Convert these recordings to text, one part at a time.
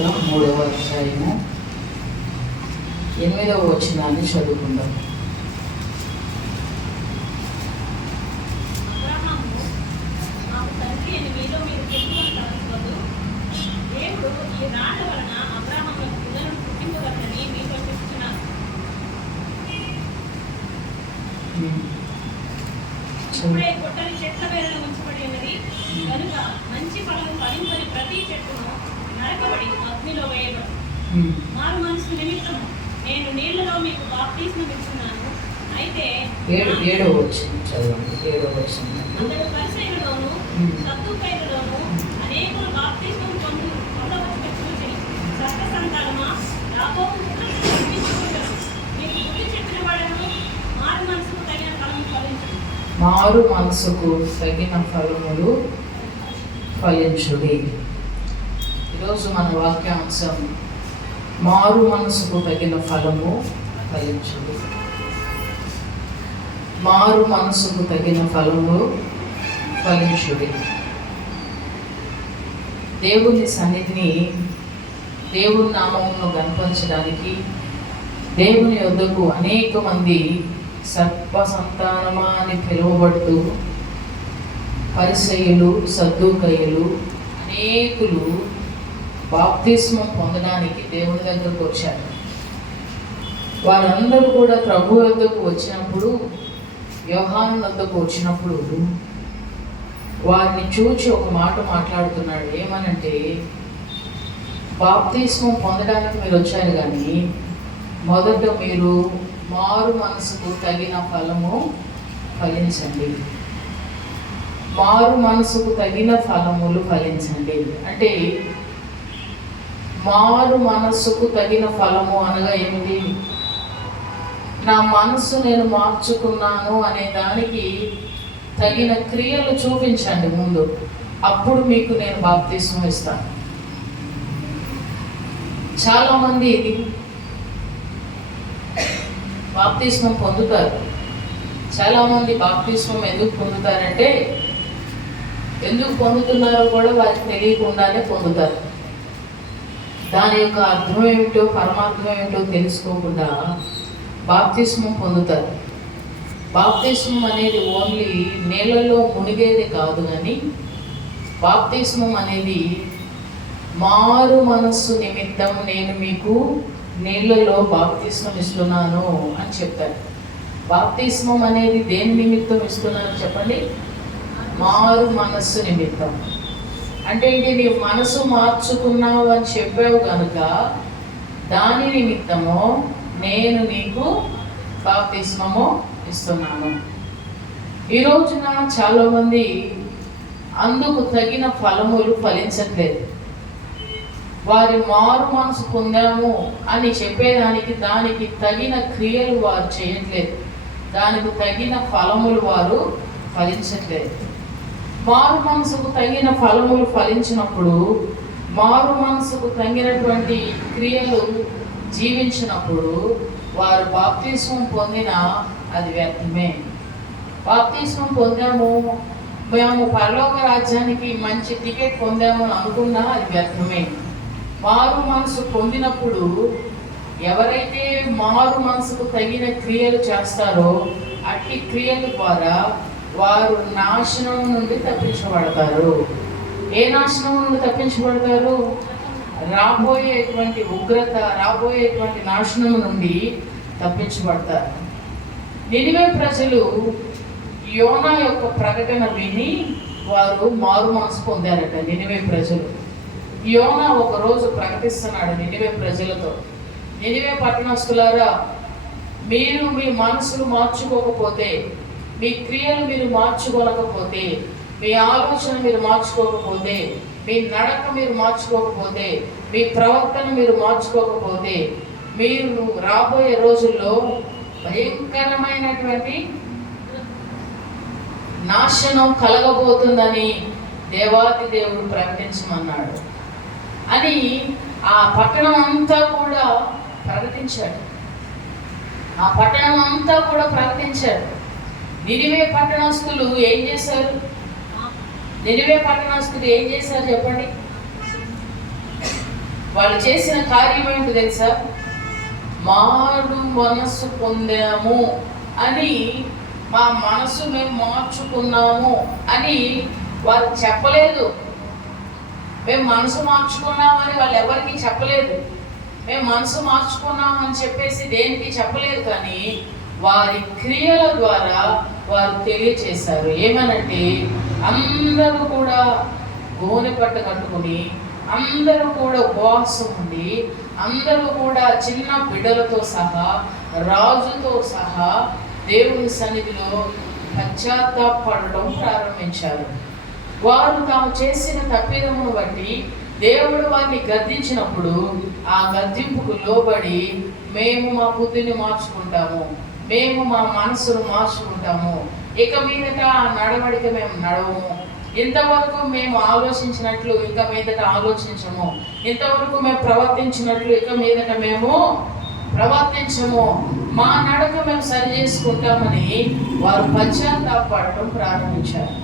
3వ అధ్యాయము 8వ వచనాన్ని చదువుకుందాం. ఇప్పుడే గొడ్డలి చెట్ల వేళలో ఉంచబడి ఉన్నది కనుక మంచి ఫలం ఫలించని ప్రతి చెట్టును నరకబడి అగ్నిలో వేయబడు. మారు మనసు నిమిత్తము నేను నీళ్లలో మీకు బాప్తిస్మం ఇస్తున్నాను. అయితే 7వ వచనం చదవండి. 7వ వచనం అందరూ పరిసయ్యులలోను సద్దూకయ్యులలోను అనేకులు బాప్తిస్మం పొందవచ్చుట చూసి సర్వ సంతానమా యాకోబు పుత్రులను మీకు బుద్ధి చెప్పిన వాడను మారు మనసుకు తగిన ఫలం ఫలించు. మారు మనసుకు తగిన ఫలములు ఫలించుడి. ఈరోజు మన వాక్యాంశం మారు మనసుకు తగిన ఫలము ఫలించుడి. మారు మనసుకు తగిన ఫలము ఫలించుడి. దేవుని సన్నిధిని, దేవుని నామమును కనపరచడానికి దేవుని యొద్దకు అనేక మంది సర్ప సంతానమా అని పిలువబడుతూ పరిసయ్యులు, సద్దూకయ్యులు అనేకులు బాప్తిస్మం పొందడానికి దేవుని దగ్గరకు వచ్చారు. వారందరూ కూడా ప్రభు వద్దకు వచ్చినప్పుడు, యోహాను వద్దకు వచ్చినప్పుడు వారిని చూచి ఒక మాట మాట్లాడుతున్నాడు. ఏమనంటే, బాప్తిస్మం పొందడానికి మీరు వచ్చారు, కానీ మొదట మీరు మారు మనసుకు తగిన ఫలము ఫలించండి. మారు మనసుకు తగిన ఫలములు ఫలించండి అంటే, మారు మనస్సుకు తగిన ఫలము అనగా ఏమిటి? నా మనస్సు నేను మార్చుకున్నాను అనే దానికి తగిన క్రియలు చూపించండి ముందు. అప్పుడు మీకు నేను బాప్తిస్మం ఇస్తాను. చాలామంది బాప్తిస్మం పొందుతారు. చాలామంది బాప్తిస్మం ఎందుకు పొందుతారంటే, ఎందుకు పొందుతున్నారో కూడా వారికి తెలియకుండానే పొందుతారు. దాని యొక్క అర్థం ఏమిటో, పరమార్థం ఏమిటో తెలుసుకోకుండా బాప్తిస్మం పొందుతారు. బాప్తిస్మం అనేది ఓన్లీ నీళ్ళలో మునిగేది కాదు, కానీ బాప్తిస్మం అనేది మారు మనస్సు నిమిత్తం నేను మీకు నీళ్ళలో బాప్తిస్మం ఇస్తున్నాను అని చెప్తారు. బాప్తిస్మం అనేది దేని నిమిత్తం ఇస్తున్నాను చెప్పండి? మారు మనస్సు నిమిత్తం. అంటే ఏంటి? నీ మనసు మార్చుకున్నావు అని చెప్పావు కనుక దాని నిమిత్తము నేను నీకు బాప్తిస్మము ఇస్తున్నాను. ఈ రోజున చాలామంది అందుకు తగిన ఫలములు ఫలించట్లేదు. వారి మారు మనసు పొందాము అని చెప్పేదానికి దానికి తగిన క్రియలు వారు చేయట్లేదు. దానికి తగిన ఫలములు వారు ఫలించట్లేదు. మారు మనసుకు తగిన ఫలములు ఫలించినప్పుడు, మారు మనసుకు తగినటువంటి క్రియలు జీవించినప్పుడు వారు బాప్తిస్మం పొందినా అది వ్యర్థమే. బాప్తిస్మం పొందాము, మేము పరలోక రాజ్యానికి మంచి టికెట్ పొందాము అని అనుకున్నా అది వ్యర్థమే. మారు మనసు పొందినప్పుడు ఎవరైతే మారు మనసుకు తగిన క్రియలు చేస్తారో అట్టి క్రియల ద్వారా వారు నాశనం నుండి తప్పించబడతారు. ఏ నాశనం నుండి తప్పించబడతారు? రాబోయేటువంటి ఉగ్రత, రాబోయేటువంటి నాశనం నుండి తప్పించబడతారు. నినివే ప్రజలు యోనా యొక్క ప్రకటన విని వారు మారు మనసు పొందారట. నినివే ప్రజలు, యోనా ఒకరోజు ప్రకటిస్తున్నాడు నినివే ప్రజలతో, నినివే పట్టణస్తులారా, మీరు మీ మనసులు మార్చుకోకపోతే, మీ క్రియలు మీరు మార్చుకోలేకపోతే, మీ ఆలోచన మీరు మార్చుకోకపోతే, మీ నడక మీరు మార్చుకోకపోతే, మీ ప్రవర్తన మీరు మార్చుకోకపోతే, మీరు రాబోయే రోజుల్లో భయంకరమైనటువంటి నాశనం కలగబోతుందని దేవాది దేవుడు ప్రకటించమన్నాడు అని ఆ పట్టణం అంతా కూడా ప్రకటించాడు. ఆ పట్టణం అంతా కూడా ప్రకటించాడు. నినివే పట్టణస్తులు ఏం చేశారు? నినివే పట్టణస్తులు ఏం చేశారు చెప్పండి? వాళ్ళు చేసిన కార్యం ఏంటో తెలుసా? మారు మనస్సు పొందాము అని, మా మనసు మేము మార్చుకున్నాము అని వారు చెప్పలేదు. మేము మనసు మార్చుకున్నామని వాళ్ళు ఎవరికి చెప్పలేదు. మేము మనసు మార్చుకున్నామని చెప్పేసి దేనికి చెప్పలేదు. కానీ వారి క్రియల ద్వారా వారు తెలియచేశారు. ఏమనంటే అందరూ కూడా గోనె పట్ట కట్టుకుని, అందరూ కూడా ఉపవాసం ఉండి, అందరూ కూడా చిన్న బిడ్డలతో సహా, రాజుతో సహా దేవుని సన్నిధిలో పశ్చాత్తాపడడం ప్రారంభించారు. వారు తాము చేసిన తప్పిదమును బట్టి దేవుడు వారిని గద్దించినప్పుడు ఆ గద్దింపుకు లోబడి మేము మా బుద్ధిని మార్చుకుంటాము, మేము మా మనసును మార్చుకుంటాము, ఇక మీదట ఆ నడవడిక మేము నడవము, ఇంతవరకు మేము ఆలోచించినట్లు ఇక మీదట ఆలోచించము, ఇంతవరకు మేము ప్రవర్తించినట్లు ఇక మీదట మేము ప్రవర్తించము, మా నడక మేము సరి చేసుకుంటామని వారు పశ్చాత్తాపడటం ప్రారంభించారు.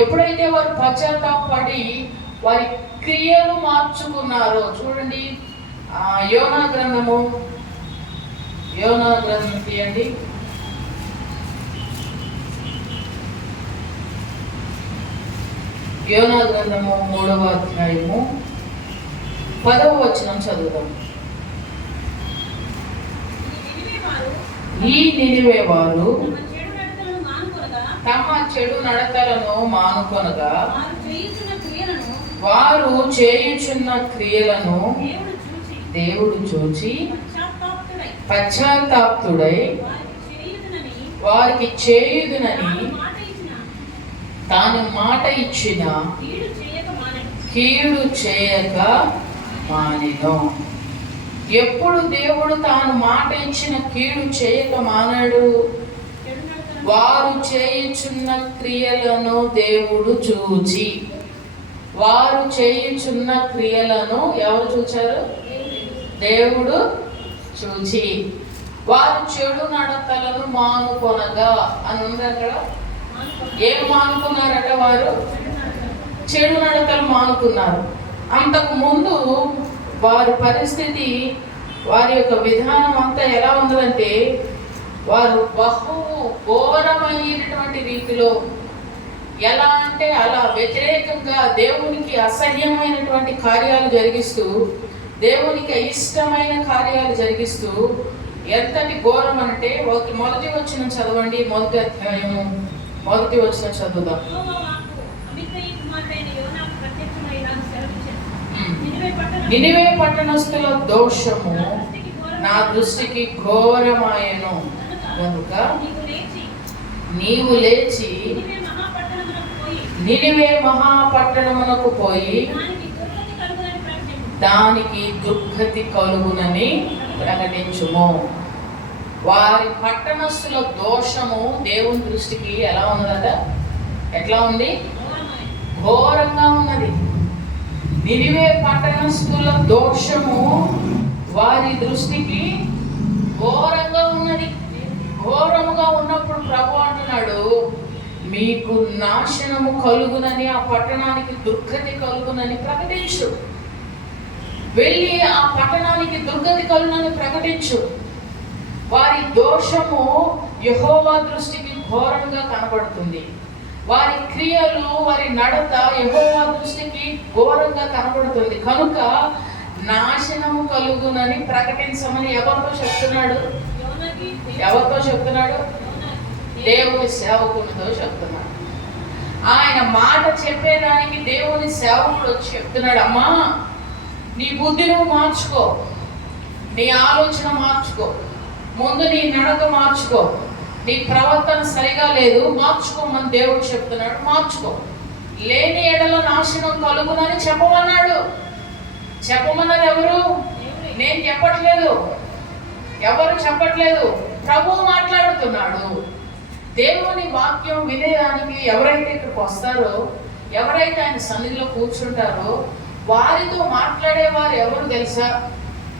ఎప్పుడైతే వారు పశ్చాత్తాపడి వారి క్రియలు మార్చుకున్నారో, చూడండి యోనా గ్రంథం తీయండి. యోనా గ్రంథము 3వ అధ్యాయము 10వ వచనం చదువుదాం. ఈ నినివే వారు తమ చెడు నడతలను మానుకొనగా వారు చేయుచున్న క్రియలను దేవుడు చూచి పశ్చాత్తాప్తుడై వారికి చేయుదునని తాను మాట ఇచ్చిన కీడు చేయక మానెను. ఎప్పుడు దేవుడు తాను మాట ఇచ్చిన కీడు చేయక మానాడు? వారు చేయుచున్న క్రియలను దేవుడు చూచి, వారు చేయుచున్న క్రియలను ఎవరు చూచారు? దేవుడు చూచి, వారు చెడు నడతలను మానుకొనగా అని ఉంది అక్కడ. ఏం మానుకున్నారట? వారు చెడు నడతలు మానుకున్నారు. అంతకు ముందు వారి పరిస్థితి, వారి యొక్క విధానం అంతా ఎలా ఉందంటే, వారు బహు ఘోరమైనటువంటి రీతిలో, ఎలా అంటే అలా వ్యతిరేకంగా దేవునికి అసహ్యమైనటువంటి కార్యాలు జరిగిస్తూ, దేవునికి ఇష్టమైన కార్యాలు జరిగిస్తూ, ఎంతటి ఘోరం అంటే, మొదటి వచనం చదవండి. మొదటి అధ్యాయము 1వ వచనం చదువుదాం. నినివే పట్టణస్థుల దోషము నా దృష్టికి ఘోరమాయెను కనుక నీవు లేచి నినివే మహాపట్టణమునకు పోయి దానికి దుర్గతి కలుగునని ప్రకటించుము. వారి పట్టణస్థుల దోషము దేవుని దృష్టికి ఎలా ఉన్నదట? ఎట్లా ఉంది? ఘోరంగా ఉన్నది. నినివే పట్టణస్థుల దోషము వారి దృష్టికి ఘోరంగా ఉన్నది. ఘోరముగా ఉన్నప్పుడు ప్రభు అంటున్నాడు, మీకు నాశనము కలుగునని, ఆ పట్టణానికి దుర్గతి కలుగునని ప్రకటించు. వెళ్ళి ఆ పట్టణానికి దుర్గతి కలుగునని ప్రకటించు. వారి దోషము యెహోవా దృష్టికి ఘోరంగా కనబడుతుంది. వారి క్రియలు, వారి నడత యెహోవా దృష్టికి ఘోరంగా కనబడుతుంది. కనుక నాశనము కలుగునని ప్రకటించమని ఎవరితో చెప్తున్నాడు? ఎవరితో చెప్తున్నాడు? దేవుని సేవకునితో చెప్తున్నాడు. ఆయన మాట చెప్పేదానికి దేవుని సేవకుడు వచ్చి చెప్తున్నాడు, అమ్మా నీ బుద్ధిని మార్చుకో, నీ ఆలోచన మార్చుకో, ముందు నీ నడక మార్చుకో, నీ ప్రవర్తన సరిగా లేదు, మార్చుకోమని దేవుడు చెప్తున్నాడు. మార్చుకో, లేని ఎడల నాశనం కలుగునని చెప్పమన్నాడు. చెప్పమన్నది ఎవరు? నేను చెప్పట్లేదు, ఎవరు చెప్పట్లేదు, ప్రభువు మాట్లాడుతున్నాడు. దేవుని వాక్యం వినేదానికి ఎవరైతే ఇక్కడికి వస్తారో, ఎవరైతే ఆయన సన్నిధిలో కూర్చుంటారో, వారితో మాట్లాడేవారు ఎవరు తెలుసా?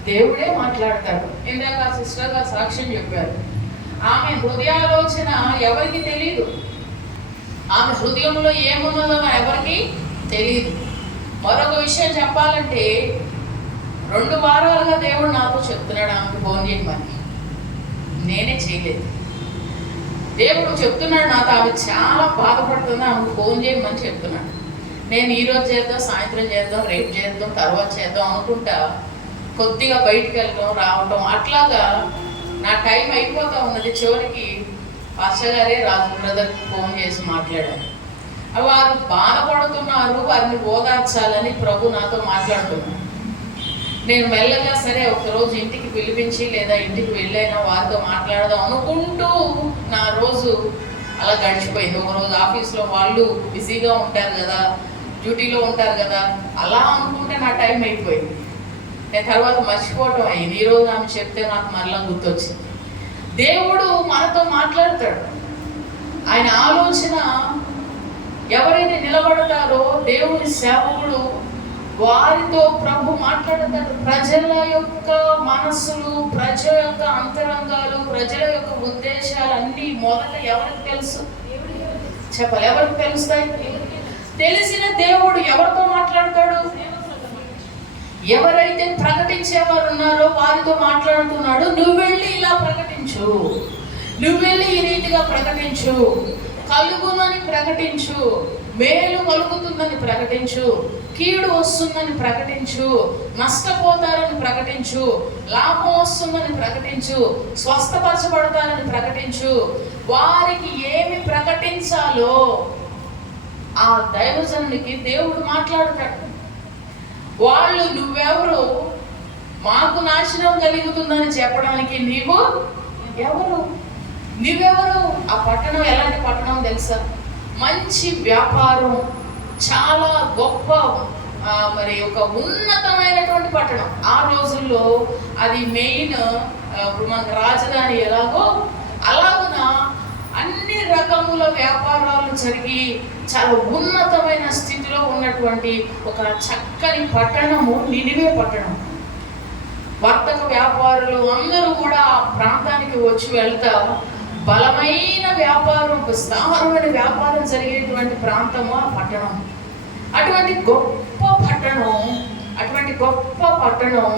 దేవుడే మాట్లాడతాడు. ఇందాక సిస్టర్ గారు సాక్ష్యం చెప్పారు. ఆమె హృదయాలోచన ఎవరికి తెలియదు, ఆమె హృదయంలో ఏమున్నదో ఎవరికి తెలియదు. మరొక విషయం చెప్పాలంటే, 2 వారాలుగా దేవుడు నాతో చెప్తున్నాడు ఆమెకు ఫోన్ చేయమని. నేనే చేయలేదు. దేవుడు చెప్తున్నాడు నాతో, ఆమె చాలా బాధపడుతుంది, ఆమెకు ఫోన్ చేయమని చెప్తున్నాడు. నేను ఈరోజు చేద్దాం, సాయంత్రం చేద్దాం, రేపు చేద్దాం, తర్వాత చేద్దాం అనుకుంటా కొద్దిగా బయటికి వెళ్ళడం రావటం అట్లాగా నా టైం అయిపోతూ ఉన్నది. చివరికి పాస్టర్ గారే రాజు బ్రదర్కి ఫోన్ చేసి మాట్లాడారు. వారు బాధపడుతున్నారు, వారిని ఓదార్చాలని ప్రభు నాతో మాట్లాడుతున్నారు. నేను మెల్లగా సరే ఒకరోజు ఇంటికి పిలిపించి లేదా ఇంటికి వెళ్ళైనా వారితో మాట్లాడదాం అనుకుంటూ నా రోజు అలా గడిచిపోయింది. ఒకరోజు ఆఫీస్లో వాళ్ళు బిజీగా ఉంటారు కదా, డ్యూటీలో ఉంటారు కదా, అలా అనుకుంటే నా టైం అయిపోయింది. నేను తర్వాత మర్చిపోవటం అయింది. ఈరోజు ఆమె చెప్తే నాకు మరలా గుర్తొచ్చింది. దేవుడు మనతో మాట్లాడతాడు. ఆయన ఆలోచన ఎవరైతే నిలబడతారో దేవుని సేవకుడు వారితో ప్రభు మాట్లాడతాడు. ప్రజల యొక్క మనస్సులు, ప్రజల యొక్క అంతరంగాలు, ప్రజల యొక్క ఉద్దేశాలు అన్నీ మొదట ఎవరికి తెలుసు? చెప్పాలి, ఎవరికి తెలుస్తాయి? తెలిసిన దేవుడు ఎవరితో మాట్లాడతాడు? ఎవరైతే ప్రకటించేవారు ఉన్నారో వారితో మాట్లాడుతున్నాడు. నువ్వు వెళ్ళి ఇలా ప్రకటించు, నువ్వు వెళ్ళి ఈ రీతిగా ప్రకటించు, కలుగునని ప్రకటించు, మేలు కలుగుతుందని ప్రకటించు, కీడు వస్తుందని ప్రకటించు, నష్టపోతారని ప్రకటించు, లాభం వస్తుందని ప్రకటించు, స్వస్థపరచబడతారని ప్రకటించు. వారికి ఏమి ప్రకటించాలో ఆ దైవజనునికి దేవుడు మాట్లాడతాడు. వాళ్ళు నువ్వెవరు, మాకు నాశనం కలుగుతుందని చెప్పడానికి నీవు ఎవరు? నువ్వెవరు? ఆ పట్టణం ఎలాంటి పట్టణం తెలుసా? మంచి వ్యాపారం, చాలా గొప్ప మరి ఒక ఉన్నతమైనటువంటి పట్టణం. ఆ రోజుల్లో అది మెయిన్, ఇప్పుడు మనకు రాజధాని ఎలాగో అలాగున అన్ని రకముల వ్యాపారాలు జరిగి చాలా ఉన్నతమైన స్థితిలో ఉన్నటువంటి ఒక చక్కని పట్టణము నినివే పట్టణం. వర్తక వ్యాపారులు అందరూ కూడా ఆ ప్రాంతానికి వచ్చి వెళ్తా బలమైన వ్యాపారం, విస్తారమైన వ్యాపారం జరిగేటువంటి ప్రాంతము ఆ పట్టణం. అటువంటి గొప్ప పట్టణం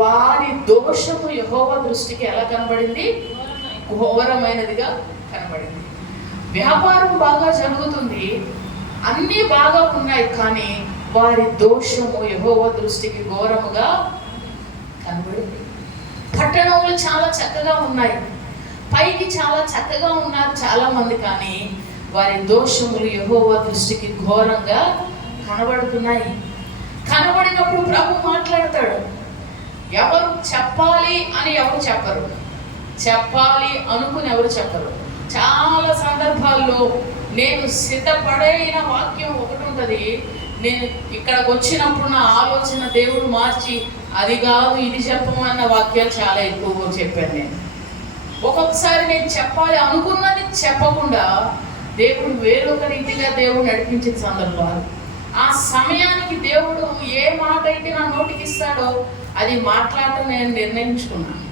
వారి దోషము యెహోవా దృష్టికి ఎలా కనబడింది? ఘోరమైనదిగా కనబడింది. వ్యాపారం బాగా జరుగుతుంది, అన్నీ బాగా ఉన్నాయి, కానీ వారి దోషము యెహోవా దృష్టికి ఘోరముగా కనబడింది. పట్టణములు చాలా చక్కగా ఉన్నాయి, పైకి చాలా చక్కగా ఉన్నారు చాలా మంది, కానీ వారి దోషములు యెహోవా దృష్టికి ఘోరంగా కనబడుతున్నాయి. కనబడినప్పుడు ప్రభు మాట్లాడతాడు. ఎవరు చెప్పాలి అని ఎవరు చెప్పరు, చెప్పాలి అనుకుని ఎవరు చెప్పరు. చాలా సందర్భాల్లో నేను సిద్ధపడైన వాక్యం ఒకటి ఉంటుంది, నేను ఇక్కడికి వచ్చినప్పుడు నా ఆలోచన దేవుడు మార్చి అది కాదు ఇది చెప్పమన్న వాక్యాలు చాలా ఎక్కువగా చెప్పాను. నేను ఒక్కొక్కసారి నేను చెప్పాలి అనుకున్నది చెప్పకుండా దేవుడు వేరొక రీతిగా దేవుడు నడిపించిన సందర్భాలు. ఆ సమయానికి దేవుడు ఏ మాట అయితే నా నోటికి ఇస్తాడో అది మాట్లాడటం నేను నిర్ణయించుకున్నాను.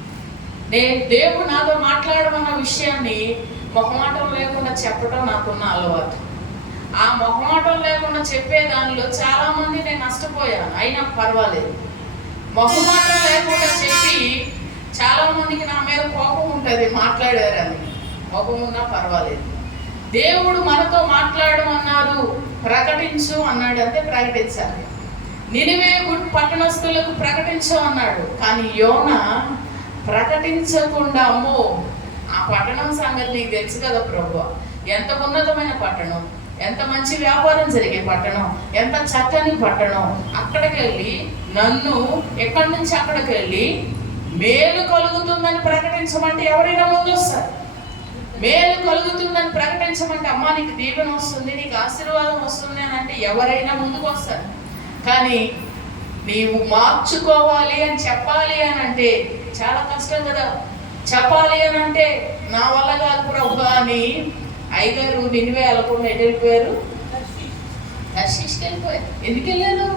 దేవుడు నాతో మాట్లాడమన్న విషయాన్ని మొహమాటం లేకుండా చెప్పడం నాకున్న అలవాటు. ఆ మొహమాటం లేకుండా చెప్పే దానిలో చాలామంది నేను నష్టపోయాను, అయినా పర్వాలేదు. మొహమాటం లేకుండా చెప్పి చాలామందికి నా మీద కోపం ఉంటుంది, మాట్లాడారని. కోపం ఉన్నా పర్వాలేదు. దేవుడు మనతో మాట్లాడమన్నారు, ప్రకటించు అన్నాడు, అంటే ప్రకటించాలి. నినివే పట్టణస్థులకు ప్రకటించు అన్నాడు, కానీ యోనా ప్రకటించకుండా, అమ్మో ఆ పట్టణం సంగతి నీకు తెలుసు కదా ప్రభు, ఎంత ఉన్నతమైన పట్టణం, ఎంత మంచి వ్యాపారం జరిగే పట్టణం, ఎంత చక్కని పట్టణం, అక్కడికి వెళ్ళి నన్ను ఎక్కడి నుంచి అక్కడికి వెళ్ళి మేలు కలుగుతుందని ప్రకటించమంటే ఎవరైనా ముందు వస్తారు. మేలు కలుగుతుందని ప్రకటించమంటే అమ్మా నీకు దీవెన వస్తుంది, నీకు ఆశీర్వాదం వస్తుంది అని అంటే ఎవరైనా ముందుకు వస్తారు. కానీ నీవు మార్చుకోవాలి అని చెప్పాలి అని అంటే చాలా కష్టం కదా. చెప్పాలి అని అంటే నా వల్ల కాదు ప్రభు అని అయ్యగారు నినివే వెళ్ళకుండా ఎటు వెళ్ళిపోయారు? దర్శించుకు వెళ్ళిపోయారు. ఎందుకు వెళ్ళారు?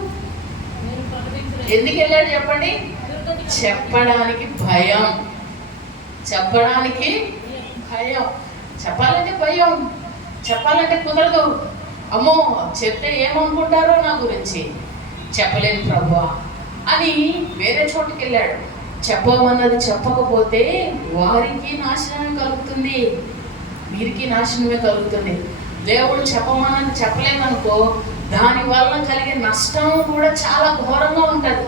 ఎందుకు వెళ్ళాడు చెప్పండి? చెప్పడానికి భయం. చెప్పడానికి భయం. చెప్పాలంటే భయం, చెప్పాలంటే కుదరదు. అమ్మో చెప్తే ఏమనుకుంటారో నా గురించి, చెప్పలేను ప్రభువా అని వేరే చోటుకి వెళ్ళాడు. చెప్పమన్నది చెప్పకపోతే వారికి నాశనమే కలుగుతుంది, వీరికి నాశనమే కలుగుతుంది. దేవుడు చెప్పమన్నది చెప్పలేదనుకో, దానివల్ల కలిగే నష్టం కూడా చాలా ఘోరంగా ఉంటుంది.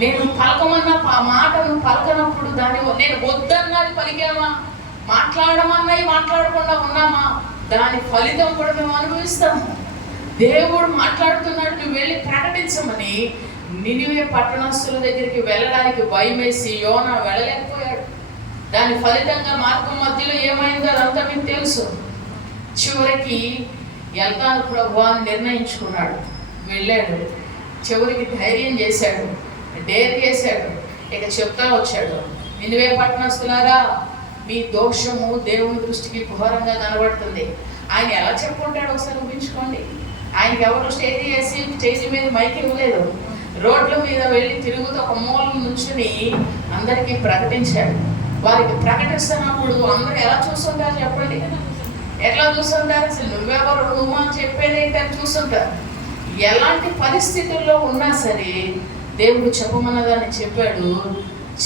నేను పలకమన్న మాటను పలకనప్పుడు నేను వద్దన్నది పలికామా, మాట్లాడమన్నవి మాట్లాడకుండా ఉన్నామా, దాని ఫలితం కూడా మేము అనుభవిస్తాము. దేవుడు మాట్లాడుతున్నాడు, నువ్వు వెళ్ళి ప్రకటించమని నినివే పట్టణస్తుల దగ్గరికి వెళ్ళడానికి భయమేసి యోనా వెళ్ళలేకపోయాడు. దాని ఫలితంగా మార్గం మధ్యలో ఏమైందో అదంతా మీకు తెలుసు. చివరికి వెళ్తాను ప్రభువా అని నిర్ణయించుకున్నాడు, వెళ్ళాడు. చివరికి ధైర్యం చేశాడు, డేర్ చేశాడు, ఇక చెప్తా వచ్చాడు, నినివే పట్టణస్తులారా, మీ దోషము దేవుని దృష్టికి ఘోరంగా కనబడుతుంది. ఆయన ఎలా చెప్పుకుంటాడు ఒకసారి ఊహించుకోండి. ఆయనకి ఎవరు స్టేజీ మీద మైక్ ఇవ్వలేదు. రోడ్ల మీద వెళ్ళి తిరుగుతూ ఒక మూల నుంచుని అందరికీ ప్రకటించాడు. వారికి ప్రకటిస్తున్నప్పుడు అందరూ ఎలా చూస్తుంటారు చెప్పండి? ఎట్లా చూస్తుంటారు? అసలు నువ్వెవరు, నువ్వు అని చెప్పేదేంటని చూస్తుంటారు. ఎలాంటి పరిస్థితుల్లో ఉన్నా సరే దేవుడు చెప్పమన్నదాన్ని చెప్పాడు.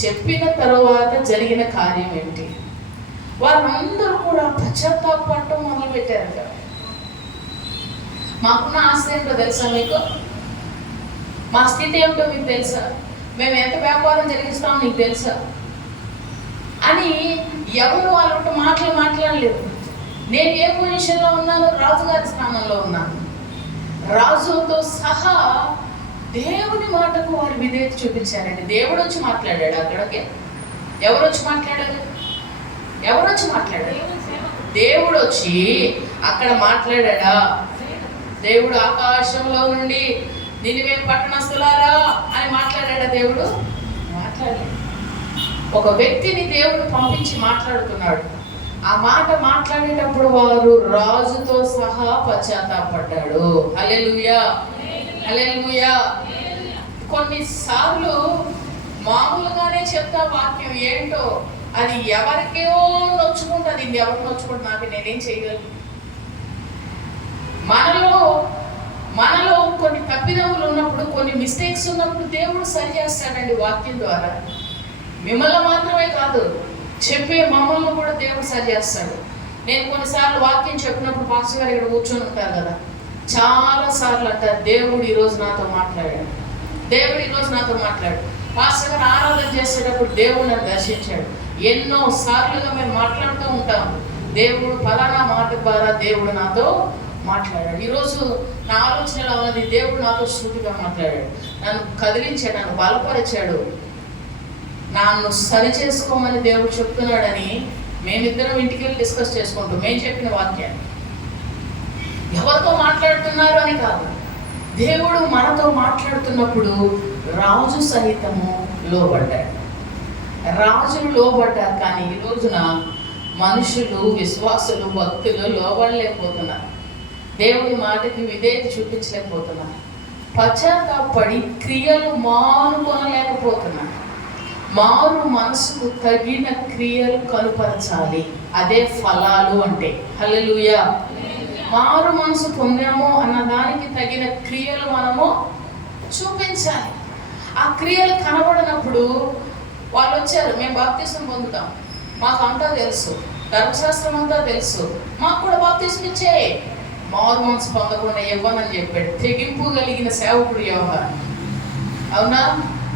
చెప్పిన తరువాత జరిగిన కార్యం ఏంటి? వారందరూ కూడా పశ్చాత్తాపడటం మొదలుపెట్టారట. మాకున్న ఆస్తి ఏంటో తెలుసా మీకు? మా స్థితి ఏమిటో మీకు తెలుసా? మేము ఎంత వ్యాపారం జరిగిస్తామో నీకు తెలుసా అని ఎవరు వాళ్ళ మాట్లాడలేదు. నేను ఏ పొజిషన్లో ఉన్నాను? రాజుగారి స్థానంలో ఉన్నాను. రాజుతో సహా దేవుని మాటకు వారు విధేయత చూపించారండి. దేవుడు వచ్చి మాట్లాడాడు అక్కడికి. ఎవరు వచ్చి మాట్లాడారు? దేవుడు వచ్చి అక్కడ మాట్లాడా? దేవుడు ఆకాశంలో నుండి నినివే పట్టణస్తులారా అని మాట్లాడా? దేవుడు మాట్లాడలేదు. ఒక వ్యక్తిని దేవుడు పంపించి మాట్లాడుతున్నాడు. ఆ మాట మాట్లాడేటప్పుడు వారు రాజుతో సహా పశ్చాత్తాపడ్డాడు. హల్లెలూయా, హల్లెలూయా. కొన్నిసార్లు మామూలుగానే చెప్తా వాక్యం ఏంటో అది ఎవరికేమో నొచ్చుకుంటుంది. ఇది ఎవరికి నొచ్చుకుంటుంది, నాకు నేనేం చేయగలను? మనలో కొన్ని తప్పిదములు ఉన్నప్పుడు, కొన్ని మిస్టేక్స్ ఉన్నప్పుడు దేవుడు సరి చేస్తాడండి వాక్యం ద్వారా. మిమ్మల్ని మాత్రమే కాదు, చెప్పే మమ్మల్ని కూడా దేవుడు సరి చేస్తాడు. నేను కొన్నిసార్లు వాక్యం చెప్పినప్పుడు పాస్టర్ గారు ఇక్కడ కూర్చొని ఉంటారు కదా, చాలా సార్లు అంటారు, దేవుడు ఈరోజు నాతో మాట్లాడాడు, దేవుడు ఈరోజు నాతో మాట్లాడు. పాస్టర్ గారు ఆరాధన చేసేటప్పుడు దేవుడు నన్ను దర్శించాడు. ఎన్నో సార్లుగా మేము మాట్లాడుతూ ఉంటాము, దేవుడు ఫలానా మాట ద్వారా దేవుడు నాతో మాట్లాడాడు. ఈరోజు నా ఆలోచనలో ఉన్నది, దేవుడు నాతో సూటిగా మాట్లాడాడు, నన్ను కదిలించాడు, నన్ను బలపరిచాడు, నన్ను సరి చేసుకోమని దేవుడు చెప్తున్నాడని మేమిద్దరం ఇంటికి వెళ్ళి డిస్కస్ చేసుకుంటాం. మేము చెప్పిన వాక్యాన్ని ఎవరితో మాట్లాడుతున్నారు అని కాదు, దేవుడు మనతో మాట్లాడుతున్నప్పుడు రాజు సహితము లోబడ్డాడు. రాజులు లోబడ్డారు, కానీ ఈ రోజున మనుషులు, విశ్వాసులు, భక్తులు లోబడలేకపోతున్నారు. దేవుడి మాటకి విధేయత చూపించలేకపోతున్నారు. పశ్చాత్తాపడి క్రియలు మానుకొనలేకపోతున్నారు. మారు మనసుకు తగిన క్రియలు కనుపరచాలి, అదే ఫలాలు అంటే. హల్లెలూయా. మారు మనసు పొందాము అన్నదానికి తగిన క్రియలు మనము చూపించాలి. ఆ క్రియలు కనబడినప్పుడు వాళ్ళు వచ్చారు, మేము బాప్తిసం పొందుతాం, మాకు అంతా తెలుసు, ధర్మశాస్త్రం అంతా తెలుసు, మాకు కూడా బాప్తిసం ఇచ్చే. మారు మనసు పొందకుండా ఇవ్వనని చెప్పాడు. తెగింపు కలిగిన సేవకుడు యోహాను. అవునా?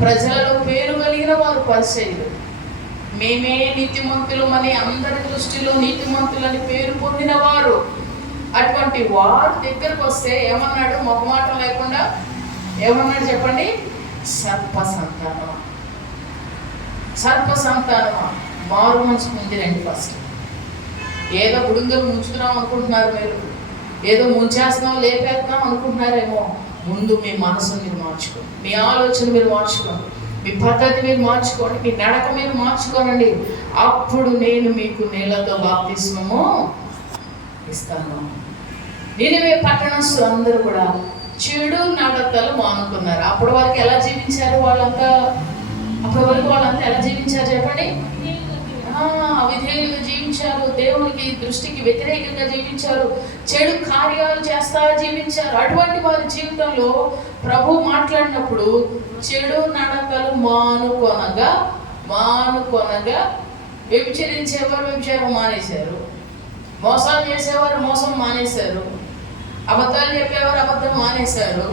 ప్రజలలో పేరు కలిగిన వారు పరిసయ్యులు. మేమే నీతిమంతులమని, అందరి దృష్టిలో నీతిమంతులని పేరు పొందిన వారు. అటువంటి వారు దగ్గరకు వస్తే ఏమన్నాడు? మొహమాటం లేకుండా ఏమన్నాడు చెప్పండి? సర్ప సంతానమా, మారు మనసు పొందిరండి. ఫస్ట్ ఏదో గుడుంగలు ముంచుతున్నాం అనుకుంటున్నారు మీరు, ఏదో ముంచేస్తున్నాం లేపేస్తున్నాం అనుకుంటున్నారేమో. ముందు మీ మనసును మీరు మార్చుకోండి, మీ ఆలోచన మీరు మార్చుకోండి, మీ పద్ధతి మీరు మార్చుకోండి, మీ నడక మీరు మార్చుకోనండి. అప్పుడు నేను మీకు నీళ్ళతో బాప్తిస్మము ఇస్తాను. నినివే పట్టణస్తులు అందరూ కూడా చెడు నడతలు మానుకున్నారు. అప్పటి వరకు ఎలా జీవించారు వాళ్ళంతా? ఎలా జీవించారు చెప్పండి? అవిధేయులుగా జీవించారు, దేవునికి దృష్టికి వ్యతిరేకంగా జీవించారు, చెడు కార్యాలు చేస్తా జీవించారు. అటువంటి వారి జీవితంలో ప్రభు మాట్లాడినప్పుడు చెడు నడకలు మానుకొనగా వ్యభిచరించేవారు వ్యభిచారం మానేశారు, మోసాలు చేసేవారు మోసం మానేశారు, అబద్ధాలు చెప్పేవారు అబద్ధం మానేశారు,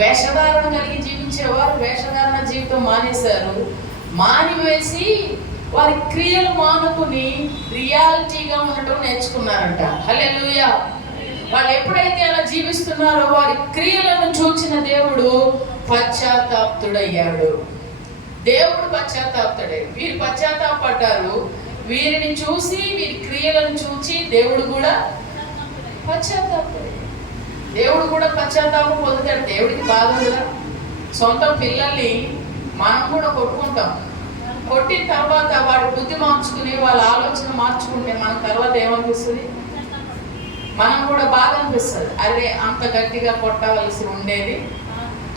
వేషధారణ కలిగి జీవించేవారు వేషధారణ జీవితం మానేశారు. మానివేసి వారి క్రియలు మానుకుని రియాలిటీగా ఉండటం నేర్చుకున్నారంట. హల్లెలూయా. వాళ్ళు ఎప్పుడైతే అలా జీవిస్తున్నారో వారి క్రియలను చూచిన దేవుడు పశ్చాత్తాప్తుడయ్యాడు. దేవుడు పశ్చాత్తాప్తుడే. వీరు పశ్చాత్తాపడ్డారు. వీరిని చూసి వీరి క్రియలను చూసి దేవుడు కూడా పశ్చాత్తాపుడే. దేవుడు కూడా పశ్చాత్తాపం పొందుతాడు. దేవుడికి బాధ కదా. సొంత పిల్లల్ని మనం కూడా కొట్టుకుంటాం. కొట్టిన తర్వాత వాడు బుద్ధి మార్చుకుని వాళ్ళ ఆలోచన మార్చుకుంటే మన తర్వాత ఏమనిపిస్తుంది? మనం కూడా బాధ అనిపిస్తుంది. అదే అంత గట్టిగా కొట్టవలసి ఉండేది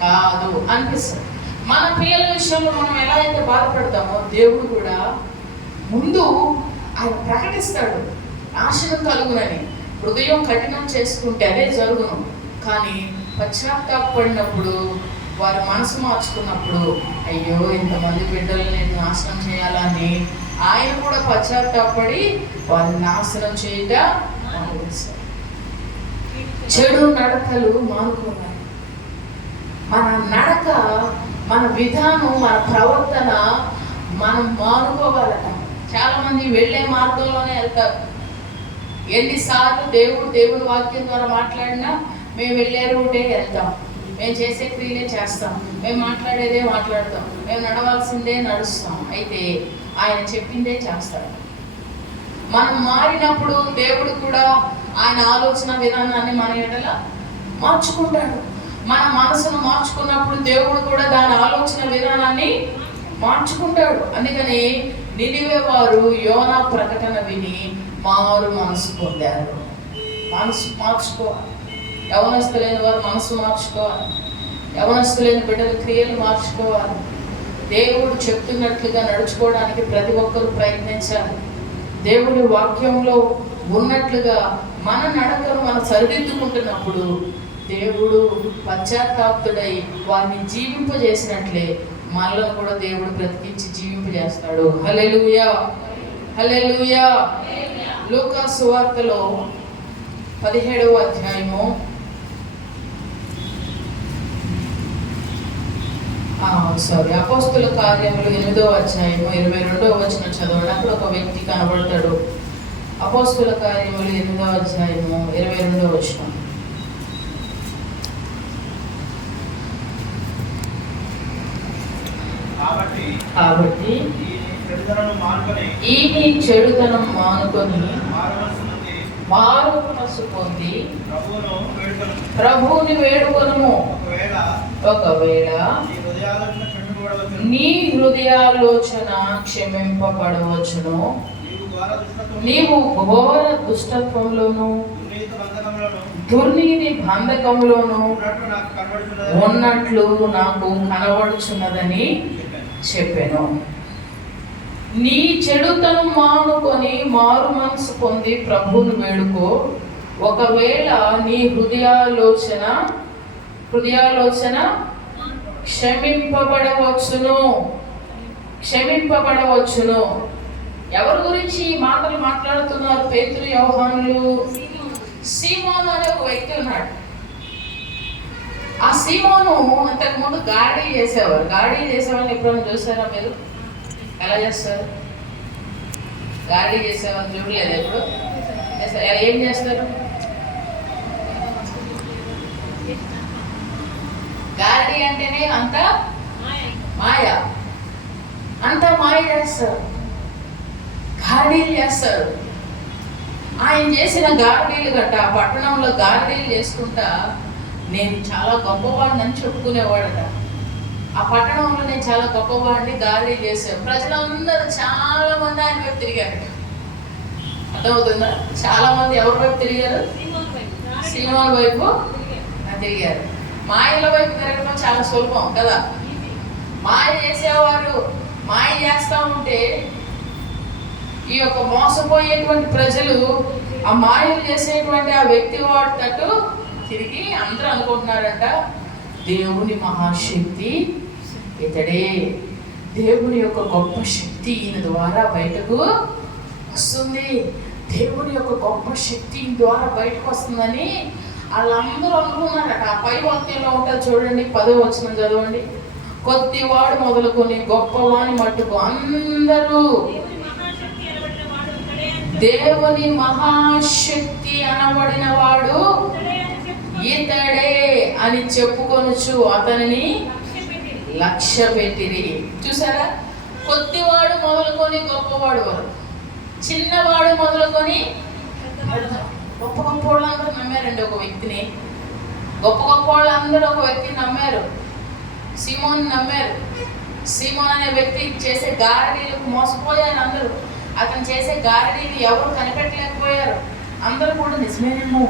కాదు అనిపిస్తుంది. మన పిల్లల విషయంలో మనం ఎలా అయితే బాధపడతామో దేవుడు కూడా ముందు ఆయన ప్రకటిస్తాడు నాశనం కలుగునని. హృదయం కఠినం చేసుకుంటే అదే జరుగును. కానీ పశ్చాత్తాపడినప్పుడు వారు మనసు మార్చుకున్నప్పుడు అయ్యో ఇంతమంది బిడ్డలు నేను నాశనం చేయాలని ఆయన కూడా పశ్చాత్తాపడి వారిని నాశనం చేయట మానేస్తారు. చెడు నడకలు మానుకోవాలి. మన నడక, మన విధానం, మన ప్రవర్తన మనం మానుకోవాలట. చాలా మంది వెళ్ళే మార్గంలోనే వెళ్తారు. ఎన్నిసార్లు దేవుని వాక్యం ద్వారా మాట్లాడినా మేము వెళ్ళే రూటే వెళ్తాం, మేము చేసే క్రియలే చేస్తాం, మేము మాట్లాడేదే మాట్లాడతాం, మేము నడవాల్సిందే నడుస్తాం. అయితే ఆయన చెప్పిందే చేస్తాడు. మనం మారినప్పుడు దేవుడు కూడా ఆయన ఆలోచన విధానాన్ని మన ఎడల మార్చుకుంటాడు. మన మనసును మార్చుకున్నప్పుడు దేవుడు కూడా దాని ఆలోచన విధానాన్ని మార్చుకుంటాడు. అందుకని నినివే వారు యోనా ప్రకటన విని మారు మనసు పొందారు. మనసు మార్చుకోవాలి. యవనస్తులైన వారు మనసు మార్చుకోవాలి. యవనస్తులైన బిడ్డల క్రియలు మార్చుకోవాలి. దేవుడు చెప్తున్నట్లుగా నడుచుకోవడానికి ప్రతి ఒక్కరూ ప్రయత్నించాలి. దేవుడి వాక్యంలో ఉన్నట్లుగా మన నడకను మనం సరిదిద్దుకుంటున్నప్పుడు దేవుడు పశ్చాత్తాప్తుడై వారిని జీవింపజేసినట్లే మనలో కూడా దేవుడు బ్రతికించి జీవింపజేస్తాడు. హల్లెలూయా, హల్లెలూయా. లూకా సువార్తలో 17వ అధ్యాయము అపోస్తుల కార్యములు 8వ అధ్యాయము 22వ వచనం చదవండి. అక్కడ ఒక వ్యక్తి కనబడతాడు. అపోస్తుల కార్యములు 8వ అధ్యాయము 22వ వచనం. కాబట్టి ఈ చెడుతనం మానుకొని మారు మనసు పొంది ప్రభువుని వేడుకొనుము. ఒకవేళ నీ హృదయాలోచన క్షమింపబడవచ్చును, నీవు ఘోర దుష్టత్వంలోను దుర్నీతి బంధకంలోను ఉన్నట్లు నాకు కనబడుచున్నదని చెప్పాను. నీ చెడుతనం మానుకొని మారు మనసు పొంది ప్రభువును వేడుకో. ఒకవేళ నీ హృదయాలోచన క్షమింపబడవచ్చును. ఎవరి గురించి ఈ మాటలు మాట్లాడుతున్నారు? పేతురు, యోహానులు. సీమోను అనే ఒక వ్యక్తి ఉన్నాడు. ఆ సీమోను అంతకుముందు గాడి చేసేవాళ్ళని ఎప్పుడైనా చూసారా మీరు? ఎలా చేస్తారు? గాడి చేసేవాళ్ళని చూడలేదు ఎప్పుడు? ఏం చేస్తారు? గాడి అంటేనే అంత మాయ, అంత మాయ చేస్తారు, గాడీలు చేస్తారు. ఆయన చేసిన గారడీలు గట్ట ఆ పట్టణంలో గారడీలు చేసుకుంటా నేను చాలా గొప్పవాడిని అని చెప్పుకునేవాడట. ఆ పట్టణంలో నేను చాలా గొప్పవాడిని గారడీలు చేశాను. ప్రజలందరూ చాలా మంది ఆయన వైపు తిరిగారు. అర్థమవుతుందా? చాలా మంది ఎవరి వైపు తిరిగారు? సీమోను వైపు తిరిగారు. మాయల వైపు తిరగడం చాలా సులభం కదా. మాయ చేసేవారు మాయ చేస్తూ ఉంటే ఈ యొక్క మోసపోయేటువంటి ప్రజలు ఆ మాయలు చేసేటువంటి ఆ వ్యక్తి వాడి తట్టు తిరిగి అందరూ అనుకుంటున్నారంట దేవుని మహాశక్తి ఇతడే. దేవుని యొక్క గొప్ప శక్తి ఈయన ద్వారా బయటకు వస్తుంది. దేవుని యొక్క గొప్ప శక్తి ఈయన ద్వారా బయటకు వస్తుందని వాళ్ళందరూ అనుకున్నారట. ఆ పై వాక్యంలో ఉంటుంది చూడండి, 10వ వచనం చదవండి. కొద్దివాడు మొదలుకొని గొప్పవాని మట్టుకు అందరూ దేవుని మహాశక్తి అనబడిన వాడు ఇతడే అని చెప్పుకొనుచు అతనిని లక్ష్య పెట్టిరి. చూసారా, కొద్దివాడు మొదలుకొని గొప్పవాడు వరకు, చిన్నవాడు మొదలుకొని గొప్ప గొప్ప వాళ్ళందరూ నమ్మారండి ఒక వ్యక్తిని. గొప్ప గొప్ప వాళ్ళందరూ ఒక వ్యక్తిని నమ్మారు. సీమోన్ నమ్మారు. సీమోన్ అనే వ్యక్తి చేసే గారడీలకు మోసపోయారు అందరూ. అతను చేసే గారడీలు ఎవరు కనిపెట్టలేకపోయారు. అందరూ కూడా నిజమేనేమో,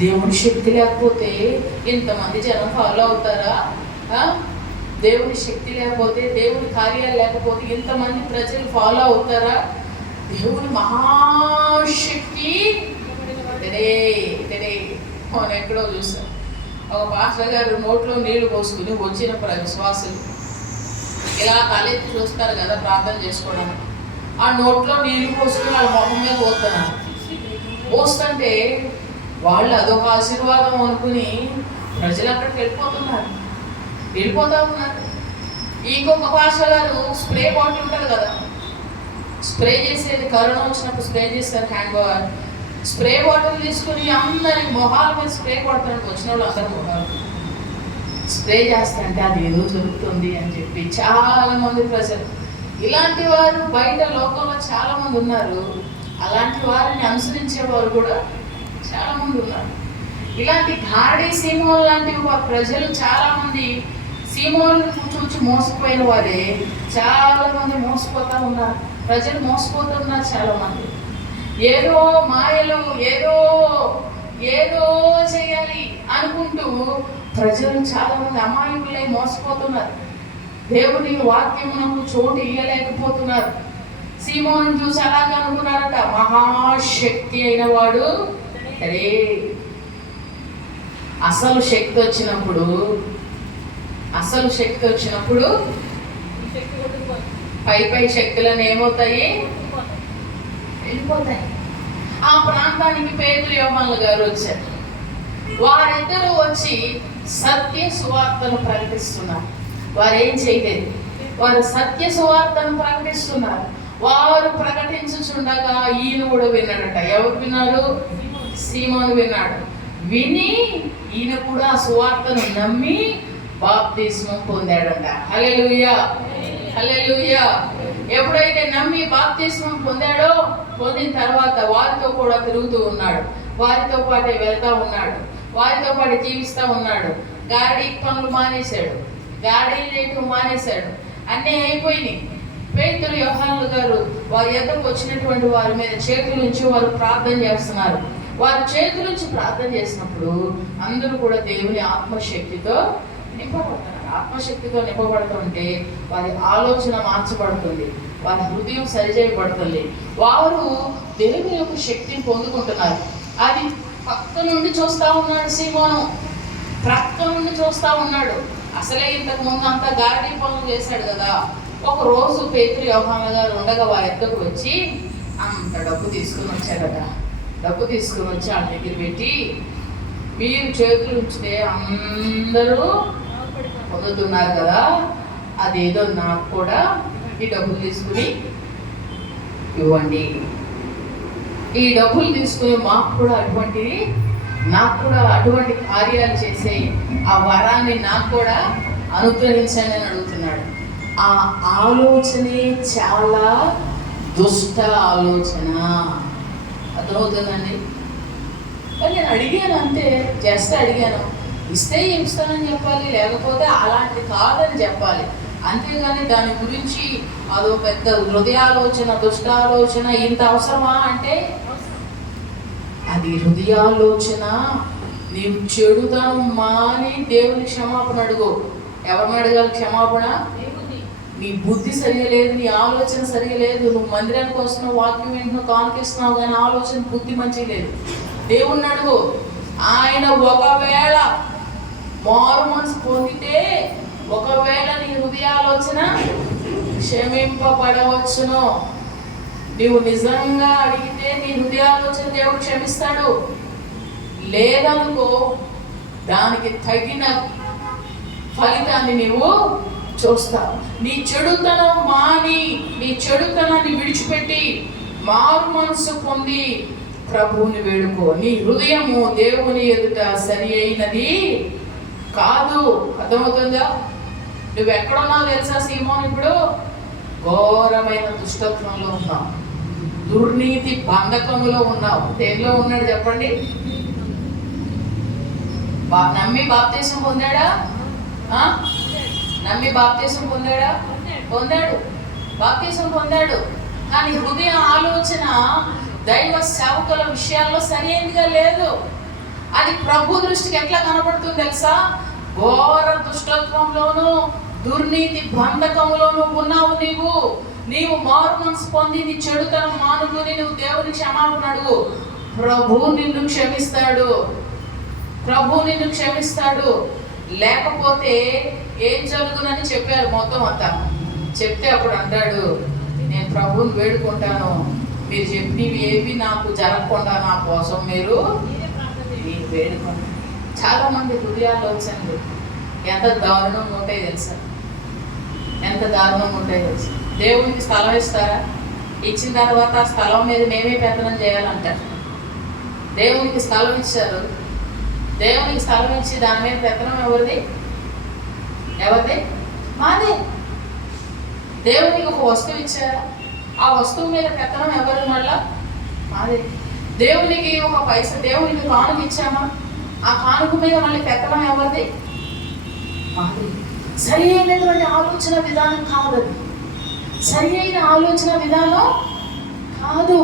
దేవుని శక్తి లేకపోతే ఇంతమంది జనం ఫాలో అవుతారా? దేవుని శక్తి లేకపోతే, దేవుని కార్యాలు లేకపోతే ఇంతమంది ప్రజలు ఫాలో అవుతారా? దేవుని మహాశక్తి ఇతడే. మనం ఎక్కడో చూసాం, ఒక పాస్టర్ గారు నోట్లో నీళ్లు పోసుకుని వచ్చిన విశ్వాసులు ఇలా తలెత్తి చూస్తారు కదా ప్రార్థన చేసుకోవడానికి. ఆ నోట్లో నీళ్లు పోసుకుని వాళ్ళ మొహం మీద పోతున్నారు. పోస్తుంటే వాళ్ళు అదొక ఆశీర్వాదం అనుకుని ప్రజలు అక్కడికి వెళ్ళిపోతా ఉన్నారు. ఇంకొక పాస్టర్ గారు స్ప్రే బాటిల్ ఉంటుంది కదా, స్ప్రే చేసేది, కరోనా వచ్చినప్పుడు స్ప్రే చేస్తారు హ్యాండ్ వాష్. స్ప్రే బాటిల్ తీసుకుని అందరి మొహాల మీద స్ప్రే కొడతానికి వచ్చిన వాళ్ళు అందరి మొహాలు స్ప్రే చేస్తారంటే అది ఏదో జరుగుతుంది అని చెప్పి చాలా మంది ప్రజలు, ఇలాంటి వారు బయట లోకంలో చాలా మంది ఉన్నారు. అలాంటి వారిని అనుసరించేవారు కూడా చాలా మంది ఉన్నారు. ఇలాంటి గాడి సీమోన్ లాంటి ప్రజలు చాలా మంది సీమోను చూచి మోసపోయిన వారే చాలా మంది మోసపోతూ ఉన్నారు. ప్రజలు మోసపోతున్నారు చాలా మంది. ఏదో మాయలు, ఏదో చేయాలి అనుకుంటూ ప్రజలు చాలా మంది అమాయకులై మోసపోతున్నారు. దేవుని వాక్యమునకు చోటు ఇయ్యలేకపోతున్నారు. సీమోను చూసి అలాగే అనుకున్నారట, మహాశక్తి అయిన వాడు అరే. అసలు శక్తి వచ్చినప్పుడు పై శక్తులను ఏమవుతాయి? వెళ్ళిపోతాయి. ఆ ప్రాంతానికి పేతురు యోహానులు గారు వచ్చారు. వారిద్దరూ వచ్చి సత్య సువార్తను ప్రకటిస్తున్నారు. వారు ఏం చేయలేదు, వారు సత్య సువార్తను ప్రకటిస్తున్నారు. వారు ప్రకటించుచుండగా ఈయన కూడా విన్నాడట. ఎవరు విన్నారు? సీమోను విన్నాడు. విని ఈయన కూడా ఆ సువార్తను నమ్మి బాప్తిస్మం పొందాడట. హల్లెలూయా, హల్లెలూయా. ఎప్పుడైతే నమ్మి బాప్తిస్మం పొందాడో, పొందిన తర్వాత వారితో కూడా తిరుగుతూ ఉన్నాడు, వారితో పాటే వెళ్తా ఉన్నాడు, వారితో పాటు జీవిస్తూ ఉన్నాడు. గాడి పనులు మానేశాడు, గాడీలు చేయటం మానేశాడు. అన్నీ అయిపోయినాయి. పేతురు యోహానులు గారు వారి ఎద్దకు వచ్చినటువంటి వారి మీద చేతుల నుంచి వారు ప్రార్థన చేస్తున్నారు. వారు చేతుల నుంచి ప్రార్థన చేసినప్పుడు అందరూ కూడా దేవుని ఆత్మశక్తితో నింపబడుతున్నారు. ఆత్మశక్తితో నింపబడుతుంటే వారి ఆలోచన మార్చబడుతుంది, వారి హృదయం సరిచేయబడుతుంది. వారు దేవుని యొక్క శక్తిని పొందుకుంటున్నారు. అది పక్క నుండి చూస్తూ ఉన్నాడు సీమోను, ప్రక్క నుండి చూస్తూ ఉన్నాడు. అసలే ఇంతకు ముందు అంతా గారడీ పనులు చేశాడు కదా. ఒక రోజు పేతురు యోహానులు గారు ఉండగా వారి ఎద్దకు వచ్చి అంత డబ్బు తీసుకుని వచ్చాడట. డబ్బు తీసుకుని వచ్చి వాళ్ళ దగ్గర పెట్టి, మీరు చేతులు ఉంచితే అందరూ పొందుతున్నారు కదా, అదేదో నాకు కూడా ఈ డబ్బులు తీసుకుని ఇవ్వండి. ఈ డబ్బులు తీసుకుని నాకు కూడా అటువంటి కార్యాలు చేసే ఆ వరాన్ని నాకు కూడా అనుగ్రహించండి అని అడుగుతున్నాడు. ఆ ఆలోచనే చాలా దుష్ట ఆలోచన. అర్థమవుతుందండి? నేను అడిగాను అంతే, జస్ట్ అడిగాను. ఇస్తే ఇస్తానని చెప్పాలి, లేకపోతే అలాంటిది కాదని చెప్పాలి. అంతేగాని దాని గురించి అదో పెద్ద హృదయాలోచన, దుష్టాలోచన ఇంత అవసరమా అంటే, అది హృదయాలోచన. నీవు చెడుతనం మాని దేవుని క్షమాపణ అడుగు. ఎవరిని అడగాలి క్షమాపణ? నీ బుద్ధి సరిగా లేదు, నీ ఆలోచన సరిగా లేదు. నువ్వు మందిరానికి వస్తున్నావు, వాక్యం వింటున్నావు, కానికిస్తున్నావు, కానీ ఆలోచన బుద్ధి మంచిగా లేదు. దేవుణ్ణి అడుగు. ఆయన ఒకవేళ మారు మనసు పొందితే ఒకవేళ నీ హృదయ ఆలోచన క్షమింపబడవచ్చును. నీవు నిజంగా అడిగితే నీ హృదయ ఆలోచన దేవుడు క్షమిస్తాడు. లేదనుకో దానికి తగిన ఫలితాన్ని నీవు చూస్తావు. నీ చెడుతనం మాని, నీ చెడుతనాన్ని విడిచిపెట్టి మారు మనసు పొంది ప్రభువుని వేడుకో. నీ హృదయము దేవుని ఎదుట సరి అయినది కాదు. అర్థమవుతుందా? నువ్వు ఎక్కడున్నావు తెలుసా సీమోన్? ఇప్పుడు ఘోరమైన దుష్టత్వంలో ఉన్నావు, దుర్నీతి బంధకంలో ఉన్నావు. దేనిలో ఉన్నాడు చెప్పండి? నమ్మి బాప్తీసం పొందాడా? నమ్మి బాప్తీసం పొందాడా? పొందాడు, బాప్తీసం పొందాడు. కానీ హృదయ ఆలోచన దైవ సేవకుల విషయాల్లో సరైనదిగా లేదు. అది ప్రభు దృష్టికి ఎట్లా కనబడుతుంది తెలుసా? ఘోర దుష్టత్వంలోను దుర్నీతి బంధకంలోనూ ఉన్నావు నీవు మారు మనసు పొంది నీ చెడుతనం మానుకుని నువ్వు దేవుని క్షమాపణ అడుగు. ప్రభు నిన్ను క్షమిస్తాడు, ప్రభు నిన్ను క్షమిస్తాడు. లేకపోతే ఏం జరుగునని చెప్పారు మొత్తం అంతా. చెప్తే అప్పుడు అంటాడు, నేను ప్రభువుని వేడుకుంటాను, మీరు చెప్పినవి ఏవి నాకు జరగకుండా నా కోసం మీరు వేడుకోండి. చాలా మంది హృదయాల్లో వచ్చండి ఎంత దారుణంగా ఉంటాయి తెలుసా? ఎంత దారుణంగా ఉంటాయి తెలుసా? దేవునికి స్థలం ఇస్తారా? ఇచ్చిన తర్వాత ఆ స్థలం మీద మేమే పెత్తనం చేయాలంటారు. దేవునికి స్థలం ఇచ్చారు, దేవునికి స్థలం ఇచ్చి దాని మీద పెత్తనం ఎవరిది? మాదే. దేవునికి ఒక వస్తువు ఇచ్చారా? ఆ వస్తువు మీద పెత్తనం ఎవరిది? మళ్ళా మాదే. దేవునికి ఒక పైస, దేవునికి కానుక ఇచ్చామా? ఆ కానుక మీద మళ్ళీ పెత్తనం ఎవరిది? మాది. సరి అయినటువంటి ఆలోచన విధానం కాదది. సరి అయిన ఆలోచన విధానం కాదు.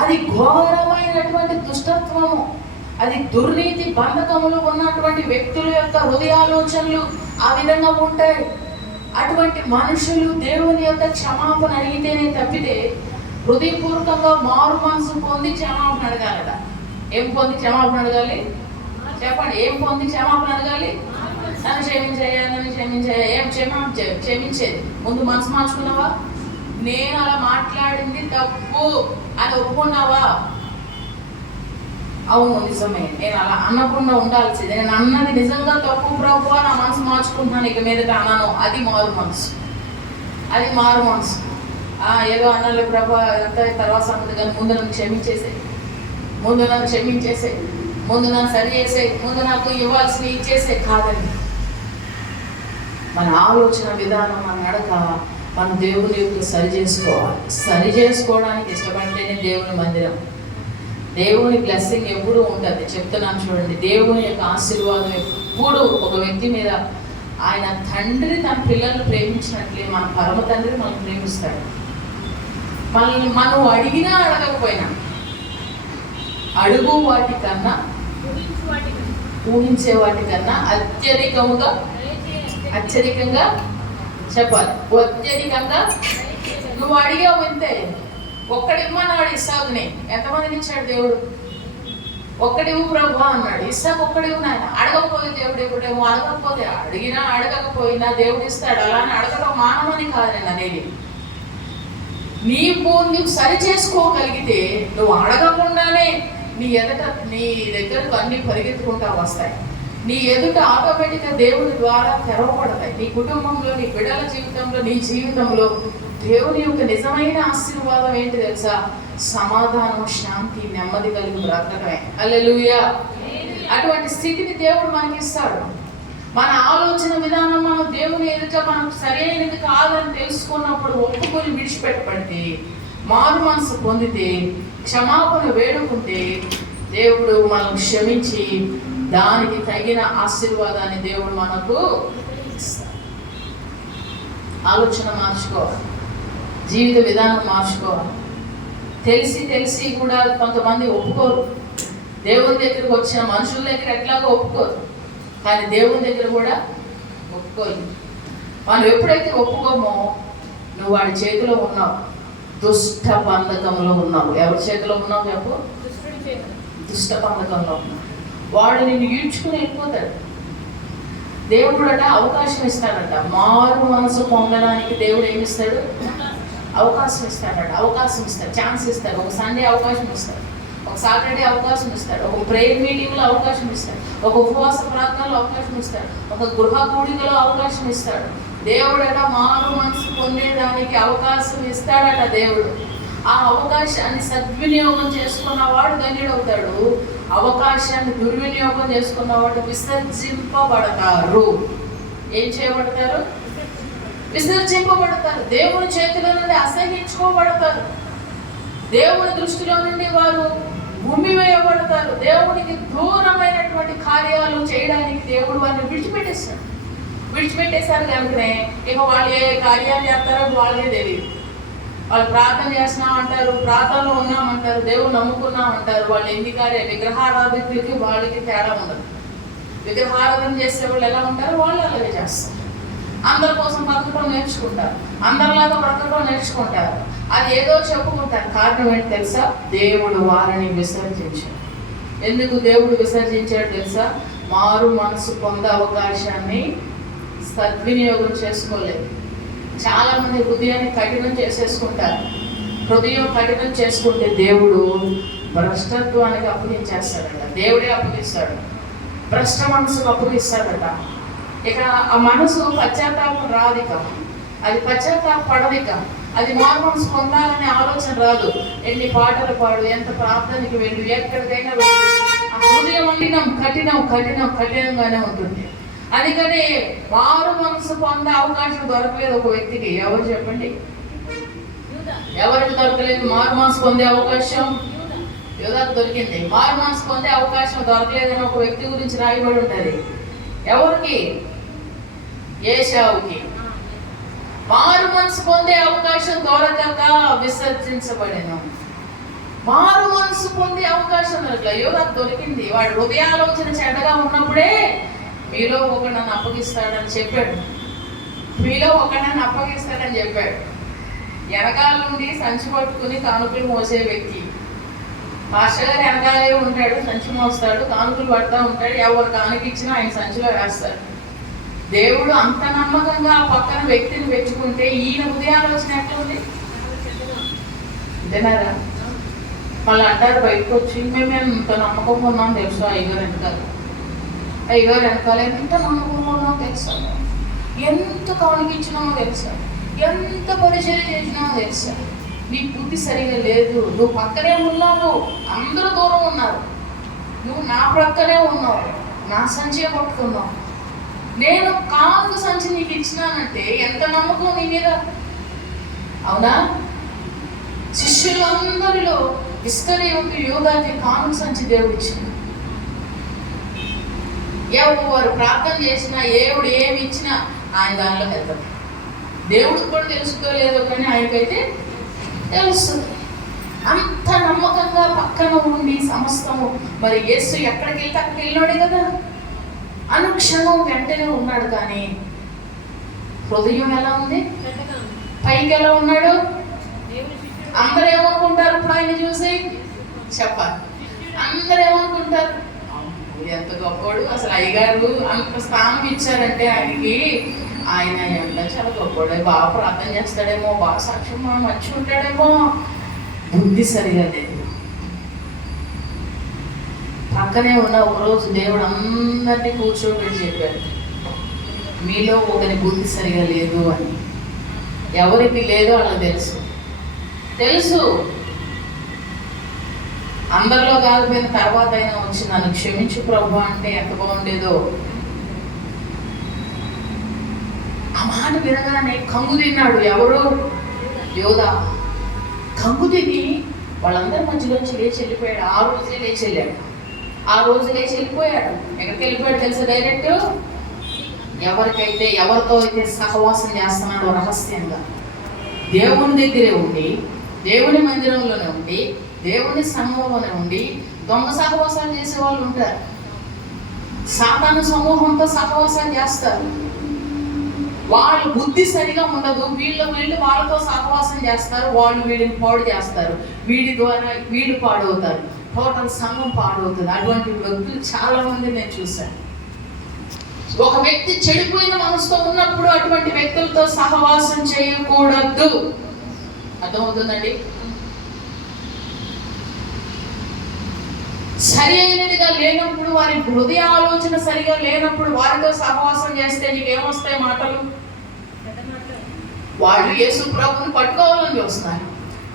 అది ఘోరమైనటువంటి దుష్టత్వము. అది దుర్నీతి బంధకములు ఉన్నటువంటి వ్యక్తుల యొక్క హృదయాలోచనలు ఆ విధంగా ఉంటాయి. అటువంటి మనుషులు దేవుని యొక్క క్షమాపణ అడిగితేనే తప్పితే హృదయపూర్వకంగా మారు మనసు పొంది క్షమాపణ అడగాలట. ఏం పొంది క్షమాపణ అడగాలి? చెప్పండి, ఏం పొంది క్షమాపణ అడగాలి? నన్ను క్షమించాయా, నన్ను క్షమించాయా. ఏం క్షమించేది? ముందు మనసు మార్చుకున్నావా? నేను అలా మాట్లాడింది తప్పు అని ఒప్పుకున్నావా? అవును నిజమే, నేను అలా అన్నకుండా ఉండాల్సింది, నేను అన్నది నిజంగా తప్పు ప్రభు, నా మనసు మార్చుకుంటున్నాను, ఇక మీదట అన్నాను. అది మారు మనసు. అది మారు మనసు. ఏదో అన్నాడు ప్రభు అంతా తర్వాత సంగతి, కానీ ముందు నన్ను క్షమించేసే, ముందు నన్ను క్షమించేసే, ముందు నన్ను సరి చేసే, ముందు నాకు ఇవ్వాల్సిన ఇచ్చేసే కాదండి. మన ఆలోచన విధానం, మన నడక, మన దేవుని యొక్క సరి చేసుకోవాలి. సరి చేసుకోవడానికి ఇష్టపడితేనే దేవుని మందిరం. దేవుని బ్లెస్సింగ్ ఎప్పుడూ ఉంటుంది. చెప్తున్నాను చూడండి, దేవుని యొక్క ఆశీర్వాదం ఎప్పుడు ఒక వ్యక్తి మీద. ఆయన తండ్రి తన పిల్లలను ప్రేమించినట్లే మన పరమ తండ్రి మనల్ని ప్రేమిస్తాడు. మనల్ని మనం అడిగినా అడగకపోయినా, అడుగు వాటికన్నా ఊహించే వాటికన్నా అత్యధికంగా చెప్పాలి. అత్యధికంగా నువ్వు అడిగావు ఇంతే. ఒక్కడిమ్మన్నాడు ఇస్సాకుని. ఎంతమందిని ఇచ్చాడు దేవుడు? ఒక్కడివు ప్రభు అన్నాడు. ఇస్సాకు ఒక్కడివు నాయన. అడగకపోతే దేవుడు ఎప్పుడేమో, అడగకపోతే అడిగినా అడగకపోయినా దేవుడు ఇస్తాడు. అలానే అడగడం మానవని కాదు నేను అనేది. నువ్వు సరి చేసుకోగలిగితే నువ్వు అడగకుండానే నీ దగ్గరకు అన్ని పరిగెత్తుకుంటా వస్తాయి. నీ ఎదుట ఆటోమేటిక్గా దేవుని ద్వారా తెరవబడతాయి. నీ కుటుంబంలో, నీ బిడ్డల జీవితంలో, నీ జీవితంలో దేవుని యొక్క నిజమైన ఆశీర్వాదం ఏంటి తెలుసా? సమాధానం, శాంతి, నెమ్మది కలిగి బ్రతకడమే. హల్లెలూయా. అటువంటి స్థితిని దేవుడు మనకి ఇస్తాడు. మన ఆలోచన విధానం మనం దేవుని ఎదుట మనం సరైనది కాదని తెలుసుకున్నప్పుడు ఒప్పుకొని విడిచిపెట్టబడితే, మారు మనసు పొందితే, క్షమాపణ వేడుకుంటే దేవుడు మనం క్షమించి దానికి తగిన ఆశీర్వాదాన్ని దేవుడు మనకు ఇస్తాడు. ఆలోచన మార్చుకోవాలి, జీవిత విధానం మార్చుకోవాలి. తెలిసి కూడా కొంతమంది ఒప్పుకోరు. దేవుని దగ్గరకు వచ్చిన మనుషుల దగ్గర ఎట్లాగో ఒప్పుకోరు, కానీ దేవుని దగ్గర కూడా ఒప్పుకోరు. మనం ఎప్పుడైతే ఒప్పుకోమో నువ్వు వాడి చేతిలో ఉన్నావు, దుష్ట బంధకంలో ఉన్నావు. ఎవరి చేతిలో ఉన్నావు చెప్పు? దుష్ట బంధకంలో ఉన్నావు. వాడు నిన్ను ఈడ్చుకుని వెళ్ళిపోతాడు. దేవుడట అవకాశం ఇస్తాడట. మారు మనసు పొందడానికి దేవుడు ఏమి ఇస్తాడు? అవకాశం ఇస్తాడట. అవకాశం ఇస్తాడు, ఛాన్స్ ఇస్తాడు. ఒక సండే అవకాశం ఇస్తాడు, ఒక సాటర్డే అవకాశం ఇస్తాడు, ఒక ప్రేయర్ మీటింగ్లో అవకాశం ఇస్తాడు, ఒక ఉపవాస ప్రార్థనలో అవకాశం ఇస్తాడు, ఒక గృహ కూడికలో అవకాశం ఇస్తాడు. దేవుడట మారు మనసు పొందేదానికి అవకాశం ఇస్తాడట దేవుడు. ఆ అవకాశాన్ని సద్వినియోగం చేసుకున్నవాడు ధన్యుడవుతాడు. అవకాశాన్ని దుర్వినియోగం చేసుకున్నవాడు విసర్జింపబడతారు. ఏం చేయబడతారు? విసర్జింపబడతారు. దేవుని చేతిలో నుండి అసహించుకోబడతారు. దేవుని దృష్టిలో నుండి వారు ఉమ్మివేయబడతారు. దేవునికి దూరమైనటువంటి కార్యాలు చేయడానికి దేవుడు వారిని విడిచిపెట్టేశారు కనుకనే ఇక వాళ్ళు ఏ కార్యాలు చేస్తారో వాళ్ళే తెలియదు. వాళ్ళు ప్రార్థన చేస్తున్నామంటారు, ప్రార్థనలో ఉన్నామంటారు, దేవుడు నమ్ముకున్నామంటారు. వాళ్ళు ఎన్ని కార్యాలు, విగ్రహారాధకులకి వాళ్ళకి తేడా ఉండదు. విగ్రహారాధన చేసే వాళ్ళు ఎలా ఉంటారు, వాళ్ళు అలాగే చేస్తారు. అందరి కోసం బ్రతకడం నేర్చుకుంటారు, అందరిలాగా బ్రతకడం నేర్చుకుంటారు. అది ఏదో చెప్పుకుంటారు. కారణం ఏంటి తెలుసా? దేవుడు వారిని విసర్జించాడు. ఎందుకు దేవుడు విసర్జించాడు తెలుసా? మారు మనసు పొందే అవకాశాన్ని సద్వినియోగం చేసుకోలేదు. చాలామంది హృదయాన్ని కఠినం చేసేసుకుంటారు. హృదయం కఠినం చేసుకుంటే దేవుడు భ్రష్టత్వానికి అప్పగించేస్తాడట. దేవుడే అప్పగిస్తాడు. భ్రష్ట మనసుకు అప్పగిస్తాడట. ఇక ఆ మనసు పశ్చాత్తాపం రాదిక, అది పశ్చాత్తాపడదిక, అది మారు మనసు పొందాలనే ఆలోచన రాదు. ఎన్ని పాటలు పాడు, ఎంత ప్రార్థనకి వెళ్ళు, ఎక్కడికైనా వెళ్ళు, ఆ హృదయం కఠినంగానే ఉంటుంది. అందుకని మారు మనసు పొందే అవకాశం దొరకలేదు ఒక వ్యక్తికి. ఎవరు చెప్పండి? ఎవరికి దొరకలేదు మారు మనసు పొందే అవకాశం? యూదాకు దొరికింది. మారు మనసు పొందే అవకాశం దొరకలేదని ఒక వ్యక్తి గురించి రాయబడి ఉంటుంది. ఎవరికి? ఏశావుకి. మారు మనసు పొందే అవకాశం దొరకక విసర్జించబడెను. మారు మనసు పొందే అవకాశం దొరకలేదు. యూదాకు దొరికింది. వాడు హృదయాలోచన చెడ్డగా ఉన్నప్పుడే మీలో ఒకడు నన్ను అప్పగిస్తాడని చెప్పాడు. వెనకాల నుండి సంచి పట్టుకుని కానుకలు మోసే వ్యక్తి. పాస్టర్ గారు వెనకాలే ఉంటాడు, సంచి మోస్తాడు, కానుకలు పడుతూ ఉంటాడు. ఎవరు కానుక ఇచ్చినా ఆయన సంచిలో వేస్తాడు. దేవుడు అంత నమ్మకంగా ఆ పక్కన వ్యక్తిని పెట్టుకుంటే ఈయన హృదయాలోచన ఎట్లా ఉంది? అంతేనారా? మళ్ళీ అంటారు బయటకు వచ్చి, మేము ఎంత నమ్మకంగా ఉన్నాం తెలుసు అయ్యగారు వెనకాల ఎంత నమ్మకంగా ఉన్నామో తెలుసా, ఎంత కానుకిచ్చినామో తెలుసా, ఎంత పరిచయం చేసినామో తెలుసా. నీ బుద్ధి సరిగా లేదు. నువ్వు పక్కనే ఉన్నావు, అందరూ దూరం ఉన్నారు, నువ్వు నా ప్రక్కనే ఉన్నావు, నా సంచి పట్టుకున్నావు. నేను కానుక సంచి నీకు ఇచ్చినానంటే ఎంత నమ్మకం నీ మీద. అవునా? శిష్యులందరిలో ఇస్కరియోతు యూదాకి కానుక సంచి దేవుడు ఇచ్చింది. ఎవరు ప్రార్థన చేసినా, దేవుడు ఏమి ఇచ్చినా ఆయన దానిలో వెళ్తాడు. దేవుడికి కూడా తెలుసుకోలేదో కానీ ఆయనకైతే తెలుస్తుంది. అంత నమ్మకంగా పక్కన ఉండి సమస్తము. మరి యేసు ఎక్కడికి వెళ్తే అక్కడికి వెళ్ళినాడే కదా, అనుక్షణం వెంటనే ఉన్నాడు. కానీ హృదయం ఎలా ఉంది? పైకి ఎలా ఉన్నాడు? అందరూ ఏమనుకుంటారు ఇప్పుడు ఆయన చూసి? చెప్పాలి. అందరూ ఏమనుకుంటారు? ఎంత గొప్పవాడు, అసలు అయ్యగారు అంత స్థానం ఇచ్చారంటే ఆయనకి, ఆయన ఎంత చాలా గొప్పవాడు, బాగా ప్రార్థన చేస్తాడేమో, బాగా సాక్ష్యం మంచి ఉంటాడేమో. బుద్ధి సరిగా లేదు. పక్కనే ఉన్న ఒక రోజు దేవుడు అందరినీ కూర్చోబెట్టి చెప్పాడు, మీలో ఒకరి బుద్ధి సరిగా లేదు అని. ఎవరికి లేదో వాళ్ళకి తెలుసు. అందరిలో కాకపోయిన తర్వాత అయినా వచ్చి నన్ను క్షమించు ప్రభు అంటే ఎంత బాగుండేదో. ఆ మాట వినగానే కంగు తిన్నాడు. ఎవరు? యోధా. కంగు తిని వాళ్ళందరి మధ్యలోంచి లేచి వెళ్ళిపోయాడు. ఆ రోజే లేచి వెళ్ళిపోయాడు. ఎక్కడికి వెళ్ళిపోయాడు తెలుసా? డైరెక్ట్ ఎవరితో అయితే సహవాసం చేస్తున్నాడో రహస్యంగా దేవుని దగ్గరే ఉండి, దేవుని మందిరంలోనే ఉండి, దేవుని సమూహంలోనే ఉండి దొంగ సహవాసాలు చేసే వాళ్ళు ఉంటారు. సాతాను సమూహంతో సహవాసాలు చేస్తారు. వాళ్ళు బుద్ధి సరిగా ఉండదు. వీళ్ళు వాళ్ళతో సహవాసం చేస్తారు. వాళ్ళు వీడిని పాడు చేస్తారు. వీడి ద్వారా వీళ్ళు పాడవుతారు. టోటల్ సంఘం పాడవుతుంది. అటువంటి వ్యక్తులు చాలా మంది నేను చూశాను. ఒక వ్యక్తి చెడిపోయిన మనసుతో ఉన్నప్పుడు అటువంటి వ్యక్తులతో సహవాసం చేయకూడదు. అర్థమవుతుందండి? సరి అయినదిగా లేనప్పుడు, వారి హృదయ ఆలోచన సరిగా లేనప్పుడు వారితో సహవాసం చేస్తే నీకేమొస్తాయి మాటలు? వాళ్ళు యేసు ప్రభువుని పట్టుకోవాలని చూస్తున్నారు.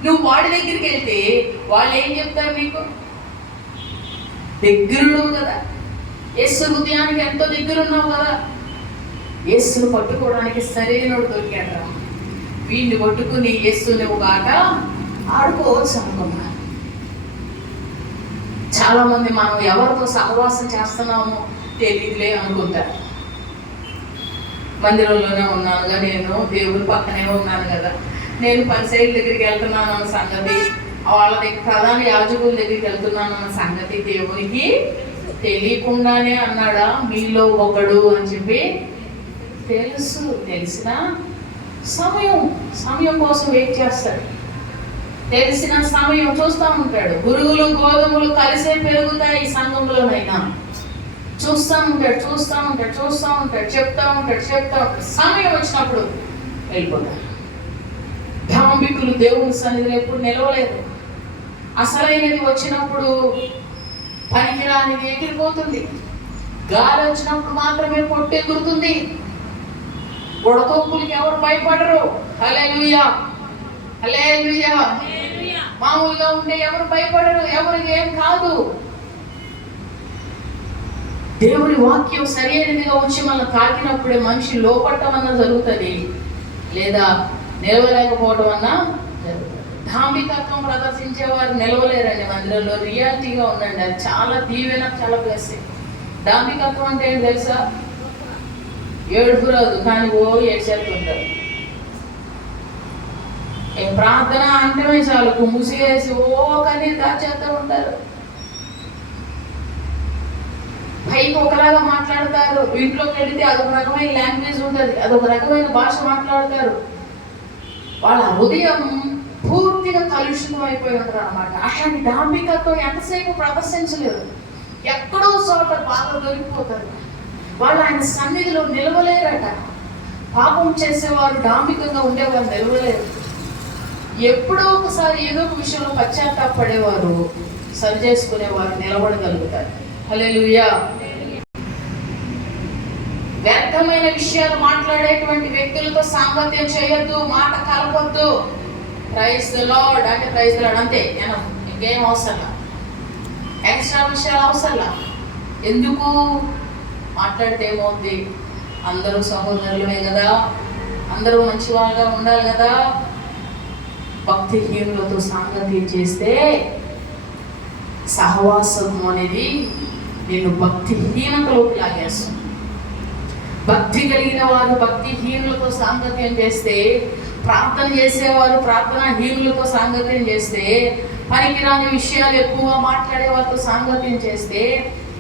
నువ్వు వాడి దగ్గరికి వెళ్తే వాళ్ళు ఏం చెప్తారు నీకు? దగ్గరున్నావు కదా, యేసు హృదయానికి ఎంతో దగ్గరున్నావు కదా, యేసును పట్టుకోవడానికి సరైనడు దొరికాడు. వీడిని పట్టుకుని యేసుని ఒక ఆట ఆడుకోవచ్చు అనుకున్నారు. చాలా మంది మనం ఎవరితో సహవాసం చేస్తున్నామో తెలియదులే అనుకుంటారు. మందిరంలోనే ఉన్నానుగా, నేను దేవుడి పక్కనే ఉన్నాను కదా, నేను పరిసయ్యుల దగ్గరికి వెళ్తున్నాను అన్న సంగతి, వాళ్ళ దగ్గర ప్రధాన యాజకుల దగ్గరికి వెళ్తున్నాను అన్న సంగతి దేవునికి తెలియకుండానే అన్నాడా మీలో ఒకడు అని చెప్పి తెలుసు. తెలిసిన సమయం కోసం వెయిట్ చేస్తాడు. తెలిసిన సమయం చూస్తూ ఉంటాడు. గురువులు గోధుమలు కలిసే పెరుగుతాయి ఈ సంఘంలోనైనా. చూస్తూ ఉంటాడు, చెప్తా ఉంటాడు. సమయం వచ్చినప్పుడు వెళ్ళిపోతాడు. ధాంబికులు దేవుని సన్నిధిలో ఎప్పుడు నిలవలేదు. అసలైనది వచ్చినప్పుడు పనికిరానిది ఎగిరిపోతుంది. గాలి వచ్చినప్పుడు మాత్రమే పొట్టు ఎగురుతుంది. గొడతోపులకి ఎవరు భయపడరు. హల్లెలూయా, హల్లెలూయా. మామూలుగా ఉండే ఎవరు భయపడరు, ఎవరికి ఏం కాదు. దేవుని వాక్యం సరైనదిగా వచ్చి మనం తాకినప్పుడే మనిషి లోపడటం అన్నా జరుగుతుంది, లేదా నిలవలేకపోవడం అన్నా జరుగుతుంది. ధాంబికత్వం ప్రదర్శించే వారు నిలవలేరండి మందిరంలో. రియాలిటీగా ఉండండి, అది చాలా దీవెన, చాలా బ్లెస్సింగ్. ధాంబికత్వం అంటే ఏంటి తెలుసా? ఏడుపు రాదు కానీ ఏడ్చేస్తుంటారు. ప్రార్థన అంటేనే చాలు ముసిగేసి కానీ దాచేస్తూ ఉంటారు. పైకి ఒకలాగా మాట్లాడతారు, ఇంట్లోకి వెళితే అదొక రకమైన లాంగ్వేజ్ ఉంటుంది, అదొక రకమైన భాష మాట్లాడతారు. వాళ్ళ హృదయం పూర్తిగా కలుషితం అయిపోయి ఉంటారు అన్నమాట. అట్లాంటి డాంబికత్వం ఎంతసేపు ప్రదర్శించలేరు. ఎక్కడో చోట బాగా దొరికిపోతారు. వాళ్ళు ఆయన సన్నిధిలో నిలవలేరట. పాపం చేసేవారు, డాంబికంగా ఉండేవారు నిలవలేరు. ఎప్పుడో ఒకసారి ఏదో ఒక విషయంలో పశ్చాత్తాపడేవారు, సరి చేసుకునేవారు నిలబడగలుగుతారు. హల్లెలూయా. వ్యర్థమైన విషయాలు మాట్లాడేటువంటి వ్యక్తులతో సాంగత్యం చేయొద్దు, మాట కలపొద్దు. ప్రైజ్ ది లార్డ్ అంటే ప్రైజ్ ది లార్డ్ అంతే, ఇంకేం అవసరం, ఎక్స్ట్రా విషయాలు అవసరం. ఎందుకు? మాట్లాడితే ఏమవుద్ది? అందరూ సహోదరులమే కదా, అందరూ మంచి వాళ్ళగా ఉండాలి కదా. భక్తిహీనులతో సాంగత్యం చేస్తే సహవాసం అనేది నేను భక్తిహీనతలోకి లాగేస్తాను. భక్తి కలిగిన వారు భక్తిహీనులతో సాంగత్యం చేస్తే, ప్రార్థన చేసేవారు ప్రార్థనాహీనులతో సాంగత్యం చేస్తే, పనికిరాని విషయాలు ఎక్కువ మాట్లాడే వారితో సాంగత్యం చేస్తే,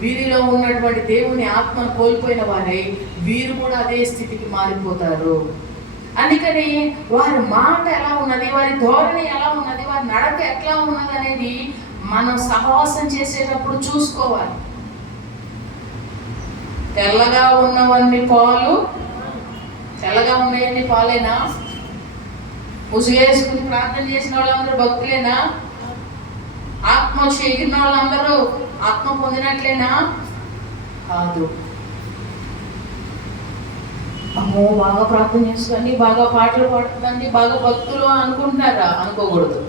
వీరిలో ఉన్నటువంటి దేవుని ఆత్మను కోల్పోయిన వారై వీరు కూడా అదే స్థితికి మారిపోతారు. అందుకని వారి మాట ఎలా ఉన్నది, వారి ధోరణి ఎలా ఉన్నది, వారి నడక ఎట్లా ఉన్నది అనేది మనం సహవాసం చేసేటప్పుడు చూసుకోవాలి. తెల్లగా ఉన్నవన్నీ పాలు, తెల్లగా ఉన్నాయన్ని పాలేనా? ముసుగేసుకుని ప్రార్థన చేసిన వాళ్ళందరూ భక్తులేనా? ఆత్మ చేగిన వాళ్ళందరూ ఆత్మ పొందినట్లేనా? కాదు. అమ్మో బాగా ప్రార్థన చేస్తుందండి, బాగా పాటలు పాడుతుందండి, బాగా భక్తులు అనుకుంటారా? అనుకోకూడదు.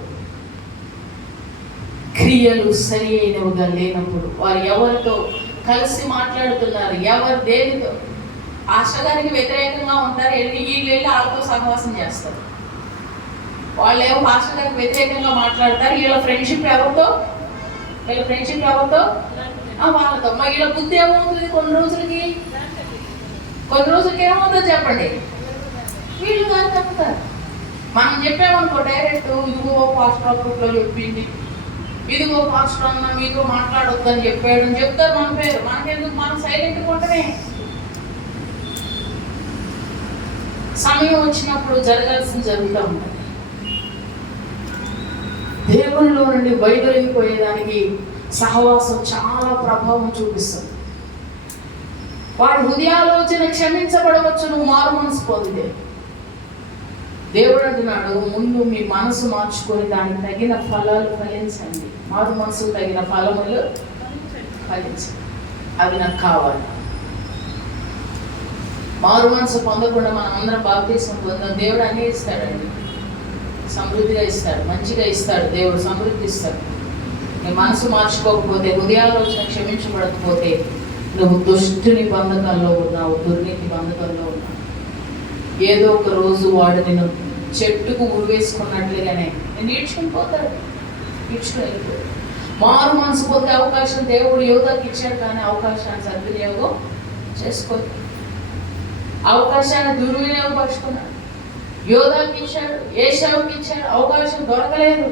క్రియలు సరి అయినవిగా లేనప్పుడు వారు ఎవరితో కలిసి మాట్లాడుతున్నారు, ఎవరు దేనితో? పాస్టర్ గారికి వ్యతిరేకంగా ఉంటారు, వీళ్ళు వాళ్ళతో సహవాసం చేస్తారు. వాళ్ళు ఏమో పాస్టర్ గారికి వ్యతిరేకంగా మాట్లాడతారు. వీళ్ళ ఫ్రెండ్షిప్ ఎవరితో? వాళ్ళతో. మా వీళ్ళ బుద్ధి ఏమవుతుంది? కొన్ని రోజులకి ఏమవుతుందో చెప్పండి, వీళ్ళు దాన్ని చెప్తారు. మనం చెప్పామనుకో డైరెక్ట్, ఇదిగో పాస్టర్ గ్రూప్లో చెప్పింది, ఇదిగో పాస్టర్ అన్న మీతో మాట్లాడొద్దని చెప్పాడు అని చెప్తారు. మన పేరు మనకెందుకు? మనం సైలెంట్గా ఉంటమే. సమయం వచ్చినప్పుడు జరగాల్సింది జరుగుతూ ఉంటుంది. దేవునిలో నుండి బయలుపోయేదానికి సహవాసం చాలా ప్రభావం చూపిస్తుంది. వాడి హృదయాలోచన క్షమించబడవచ్చు నువ్వు మారు మనసు పొందితే. దేవుడు అంటున్నాడు, ముందు మీ మనసు మార్చుకొని దానికి తగిన ఫలాలు ఫలించండి. మారు మనసుకు తగిన ఫలములు ఫలించండి. అవి నాకు కావాలి. మారు మనసు పొందకుండా మనం అందరం బాప్తిసం పొందాం. దేవుడు అన్నీ ఇస్తాడండి, సమృద్ధిగా ఇస్తాడు, మంచిగా ఇస్తాడు. దేవుడు సమృద్ధి ఇస్తాడు. నీ మనసు మార్చుకోకపోతే, హృదయాలోచన క్షమించబడకపోతే నువ్వు దుష్టుని బంధకంలో ఉన్నావు, దుర్నీతి బంధకంలో ఉన్నావు. ఏదో ఒక రోజు వాడు నేను చెట్టుకు ఉరివేసుకున్నట్లుగానే నేను ఈడ్చుకుని పోతాడు, ఈడ్చుకుని వెళ్ళిపోతాడు. మారు మనసు పొందే అవకాశం దేవుడు యోధాకి ఇచ్చాడు, కానీ అవకాశాన్ని సద్వినియోగం చేసుకోదు. అవకాశాన్ని దుర్వినియోగపరుచుకున్నాడు. యోధాకి ఇచ్చాడు, ఏశావుకి ఇచ్చాడు, అవకాశం దొరకలేదు,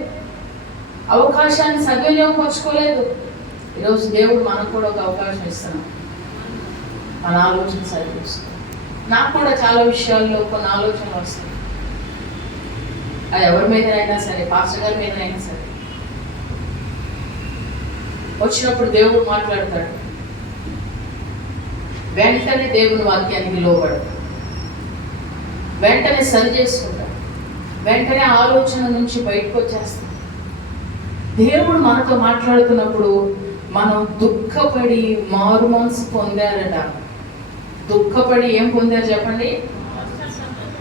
అవకాశాన్ని సద్వినియోగపరచుకోలేదు. ఈరోజు దేవుడు మనకు కూడా ఒక అవకాశం ఇస్తున్నాడు. మన ఆలోచన సరి చేసుకో. నాకు కూడా చాలా విషయాల్లో కొన్ని ఆలోచనలు వస్తాయి. అది ఎవరి మీదనైనా సరే, పాస్టర్ గారి మీదనైనా సరే వచ్చినప్పుడు దేవుడు మాట్లాడతాడు. వెంటనే దేవుని వాక్యానికి లోబడతాడు, వెంటనే సరి చేసుకుంటాడు, వెంటనే ఆలోచన నుంచి బయటకు వచ్చేస్తాడు. దేవుడు మనతో మాట్లాడుతున్నప్పుడు మనం దుఃఖపడి మారు మనసు పొందారట. దుఃఖపడి ఏం పొందారు చెప్పండి?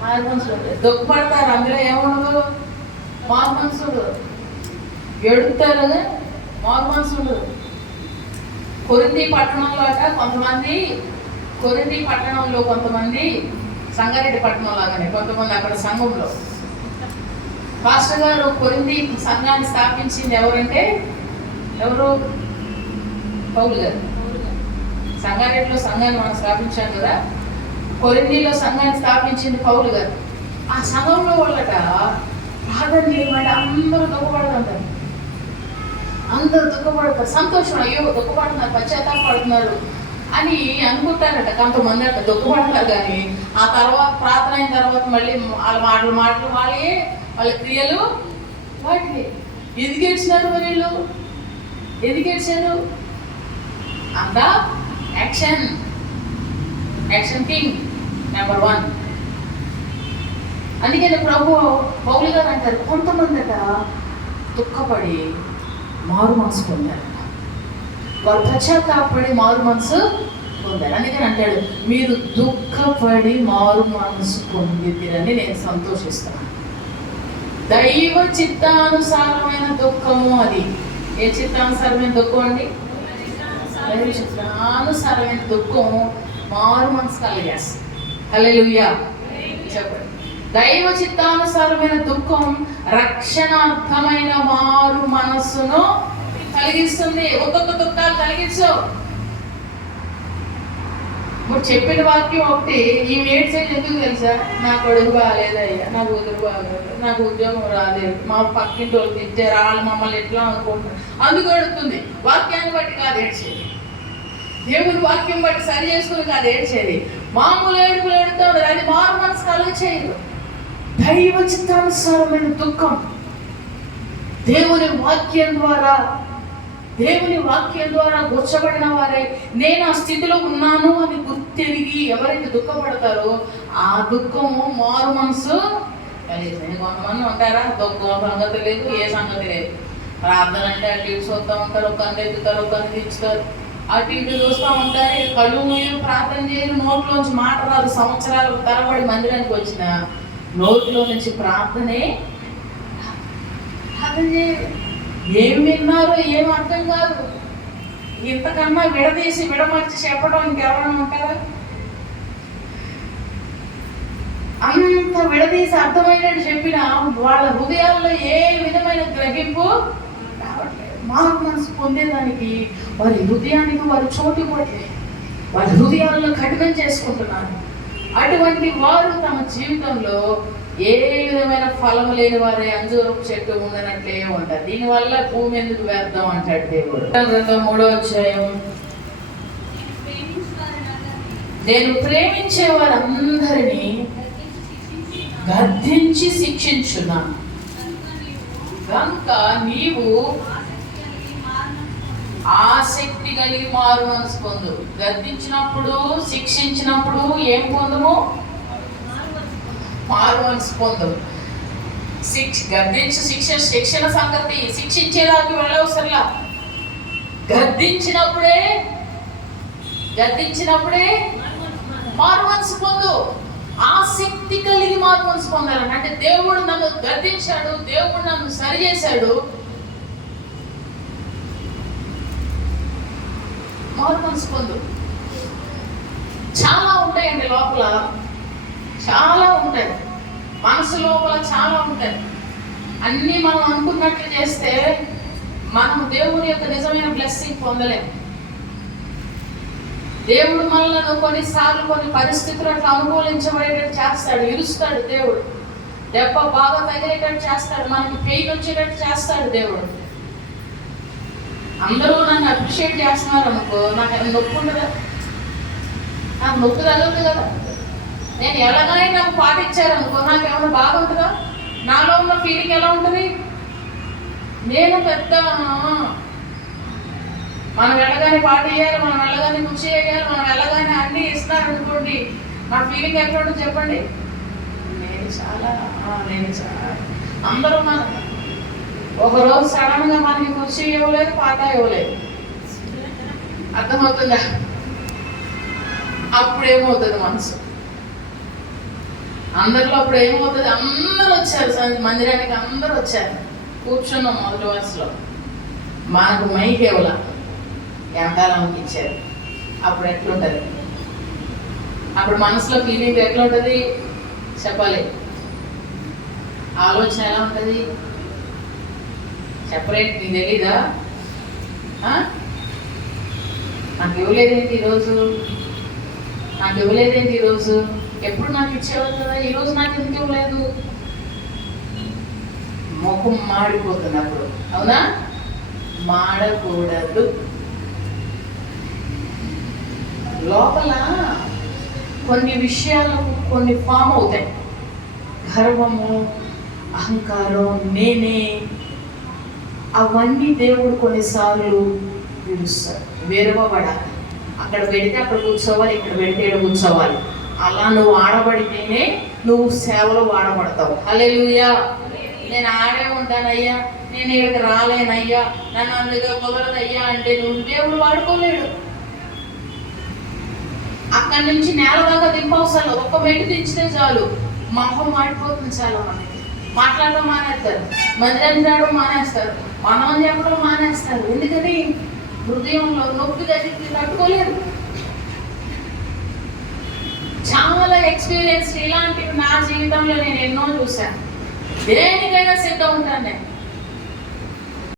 మారు మనసు పొందారు. దుఃఖపడతారు, అందులో ఏముండదు? మారు మనసుడు. ఎడుతారు, మారు మనసుడు. కొరింథీ పట్టణంలో కొంతమంది సంగారెడ్డి పట్టణం లాగానే కొంతమంది అక్కడ సంఘంలో పాస్టర్ గారు కొరింథీ సంఘాన్ని స్థాపించింది ఎవరంటే ఎవరు? పౌలు గారు. సంగారెడ్డిలో సంఘాన్ని మనం స్థాపించాం కదా, కొరింథీలో సంఘాన్ని స్థాపించింది పౌలు గారు. ఆ సంఘంలో వాళ్ళట ప్రార్థన చేయమంటే అందరూ దుఃఖపడుతుంటారు, అందరూ దుఃఖపడతారు. సంతోషం, అయ్యో దుఃఖపడుతున్నారు, పశ్చాత్తాపడుతున్నారు అని అనుకుంటారట. కొంతమంది అట్లా దుఃఖపడతారు, కానీ ఆ తర్వాత ప్రార్థన అయిన తర్వాత మళ్ళీ వాళ్ళ మాటలు వాళ్ళ క్రియలు వాటిని. ఎందుకు ఏడ్చినారు వీళ్ళు? ఎందుకు ఏడ్చారు? అంతా యాక్షన్ కింగ్ నెంబర్ 1. అందుకని పౌలు గారు అంటారు, కొంతమంది అట దుఃఖపడి మారు మనసు పొందారట. వాళ్ళు పశ్చాత్తాపడి మారు మనసు పొందారు. అందుకని అంటాడు, మీరు దుఃఖపడి మారు మనసు పొందితిరని నేను సంతోషిస్తాను. దైవ చిత్తానుసారమైన దుఃఖము అది. ఏ చిత్తానుసారమైన దుఃఖం అండి? దైవ చిత్తానుసారమైన దుఃఖం మారు మనసు కలిగేస్తుంది. హల్లెలూయా చెప్పండి. దైవ చిత్తానుసారమైన దుఃఖం రక్షణార్థమైన మారు మనస్సును కలిగిస్తుంది. ఒక్కొక్క దుఃఖాలు కలిగించు. ఇప్పుడు చెప్పిన వాక్యం ఒకటి, ఈ ఏడ్చేది ఎందుకు తెలుసా? నా కొడుకు బాగాలేదయ్యా, నా కూతురు బాగాలేదు, నాకు ఉద్యోగం రాలేదు, మా పక్కింటి వాళ్ళు తిట్టారు, వాళ్ళు మమ్మల్ని ఎట్లా అనుకుంటున్నారు, అందుకు ఏడుతుంది. వాక్యాన్ని బట్టి కాదు ఏడ్చేది, దేవుని వాక్యం బట్టి సరి చేసుకుని కాదు ఏడ్చేది. మామూలు ఏడుపులు ఏడుతూ ఉండదు, అది మారు మనసు కలుగ చేయదు. దైవ చిత్తానుసారమైన దుఃఖం దేవుని వాక్యం ద్వారా గుర్చబడిన వారై నేను ఆ స్థితిలో ఉన్నాను అని గుర్తెరిగి ఎవరైతే దుఃఖపడతారో ఆ దుఃఖము మారు మనసు కలిగింది. కొంతమంది ఉంటారా, దుఃఖం సంగతి లేదు, ఏ సంగతి లేదు. ప్రార్థన అంటే అటు ఇటు చూస్తూ ఉంటారు, ఒక కన్ను ఎత్తుతారు, ఒక కన్ను తెచ్చుతారు, అటు ఇటు చూస్తూ ఉంటారు, కళ్ళు మూయరు, ప్రార్థన చేయరు, నోట్లోంచి మాట రాదు. సంవత్సరాలు తరబడి మందిరానికి వచ్చిన నోట్లో నుంచి ప్రార్థనే చేయరు. ఏం విన్నారో ఏం అర్థం కాదు. ఇంతకన్నా విడమర్చి చెప్పడం ఇంకెవరైనా ఉంటారా? అంత విడదీసి అర్థమైనట్టు చెప్పిన వాళ్ళ హృదయాల్లో ఏ విధమైన గ్రహింపు రావట్లేదు. మారు మనసు పొందేదానికి వారి హృదయానికి వారు చోటు ఇవ్వట్లేదు, వారి హృదయాల్లో కఠినం చేసుకుంటున్నారు. అటువంటి వారు తమ జీవితంలో ఏ విధమైన ఫలము లేని వారే అంజూరపు చెట్టు ఉండనట్లే ఉంటారు. దీనివల్ల భూమి ఎందుకు వేద్దాం అంటాడు దేవుడు. 3వ అధ్యాయం, నేను ప్రేమించే వారందరినీ గద్దించి శిక్షించున్నాను, కనుక నీవు ఆసక్తి కలిగి మారు మనసు పొందు. గద్దించినప్పుడు, శిక్షించినప్పుడు ఏం పొందుము? మారు మనసు పొందు. గద్దించి శిక్షణ సంగతి శిక్షించేదానికి వెళ్ళవసరలా. గద్దించినప్పుడే మారు మనసు పొందు. ఆసక్తి కలిగి మారు మనసు పొందాలని. అంటే దేవుడు నన్ను గద్దించాడు, దేవుడు నన్ను సరిచేశాడు, మారు మనసు పొందు. చాలా ఉంటాయండి లోపల, చాలా ఉంటాయి మనసు లోపల, చాలా ఉంటాయి. అన్నీ మనం అనుకున్నట్లు చేస్తే మనం దేవుని యొక్క నిజమైన బ్లెస్సింగ్ పొందలేము. దేవుడు మనల్ని కొన్నిసార్లు కొన్ని పరిస్థితులు అట్లా అనుకూలించబడేటట్టు చేస్తాడు, ఇరుస్తాడు దేవుడు. దెబ్బ బాగా తగిలేటట్టు చేస్తాడు, మనకి పెయిన్ వచ్చేటట్టు చేస్తాడు దేవుడు. అందరూ నన్ను అప్రిషియేట్ చేస్తున్నారు అనుకో, నాకు ఏమైనా నొప్పి ఉండదా? నాకు నొప్పి తగలదు కదా. నేను ఎలాగైనా నాకు పాటించారనుకో, నాకు ఏమైనా బాగుంటుందా? నాలో ఉన్న ఫీలింగ్ ఎలా ఉంటుంది? నేను పెద్ద మనం వెళ్ళగానే పార్టీ చేయాలి, మనం వెళ్ళగానే కృషి చేయాలి, మనం వెళ్ళగానే అన్నీ ఇస్తారనుకోండి, నా ఫీలింగ్ ఎట్లా ఉంటుంది చెప్పండి? నేను చాలా అందరూ మన ఒకరోజు సడన్గా మనకి కృషి ఇవ్వలేదు, పాట ఇవ్వలేదు, అర్థమవుతుందా? అప్పుడేమవుతుంది మనసు? అందరిలో అప్పుడు ఏమవుతుంది? అందరూ వచ్చారు మందిరానికి, అందరూ వచ్చారు, కూర్చున్నాం మొదటి వరుసలో. మనకు మైక్ ఇవ్వాల, ఎండాలకి ఇచ్చారు. అప్పుడు ఎట్లుంటుంది? అప్పుడు మనసులో ఫీలింగ్ ఎట్లుంటుంది చెప్పాలి? ఆలోచన ఎలా ఉంటుంది చెప్పలేంటి? నీకు తెలీదా? నాకు ఇవ్వలేదేంటి ఈరోజు? ఎప్పుడు నాకు ఇచ్చేవారు కదా, ఈరోజు నాకు ఎందుకు ఇవ్వలేదు? ముఖం మాడిపోతుంది అప్పుడు. అవునా? మాడకూడదు. లోపల కొన్ని విషయాలకు కొన్ని ఫామ్ అవుతాయి. గర్వము, అహంకారం, నేనే, అవన్నీ దేవుడు కొన్నిసార్లు పిలుస్తాడు. వేరవబడాలి. అక్కడ పెడితే అక్కడ కూర్చోవాలి, ఇక్కడ పెడితే ఇక్కడ కూర్చోవాలి. అలా నువ్వు ఆడబడితేనే నువ్వు సేవలో వాడబడతావు. హల్లెలూయా. నేను ఆడే ఉంటానయ్యా, నేను ఇక్కడికి రాలేనయ్యా, నన్ను అందుగా కుదరదయ్యా అంటే నువ్వు దేవుడు వాడుకోలేడు. అక్కడి నుంచి నేల దాకా దింపవసరం, ఒక్క మెట్టు దించితే చాలు మొహం మాడిపోతుంది. చాలా మందికి మాట్లాడడం మానేస్తారు, మందిరానికి రావడం మానేస్తారు, మనం చెప్పడం మానేస్తారు. ఎందుకని? హృదయంలో నొప్పి తట్టుకోలేరు. చాలా ఎక్స్పీరియన్స్ ఇలాంటివి నా జీవితంలో నేను ఎన్నో చూశాను. దేనికైనా సిద్ధం ఉంటాను నేను.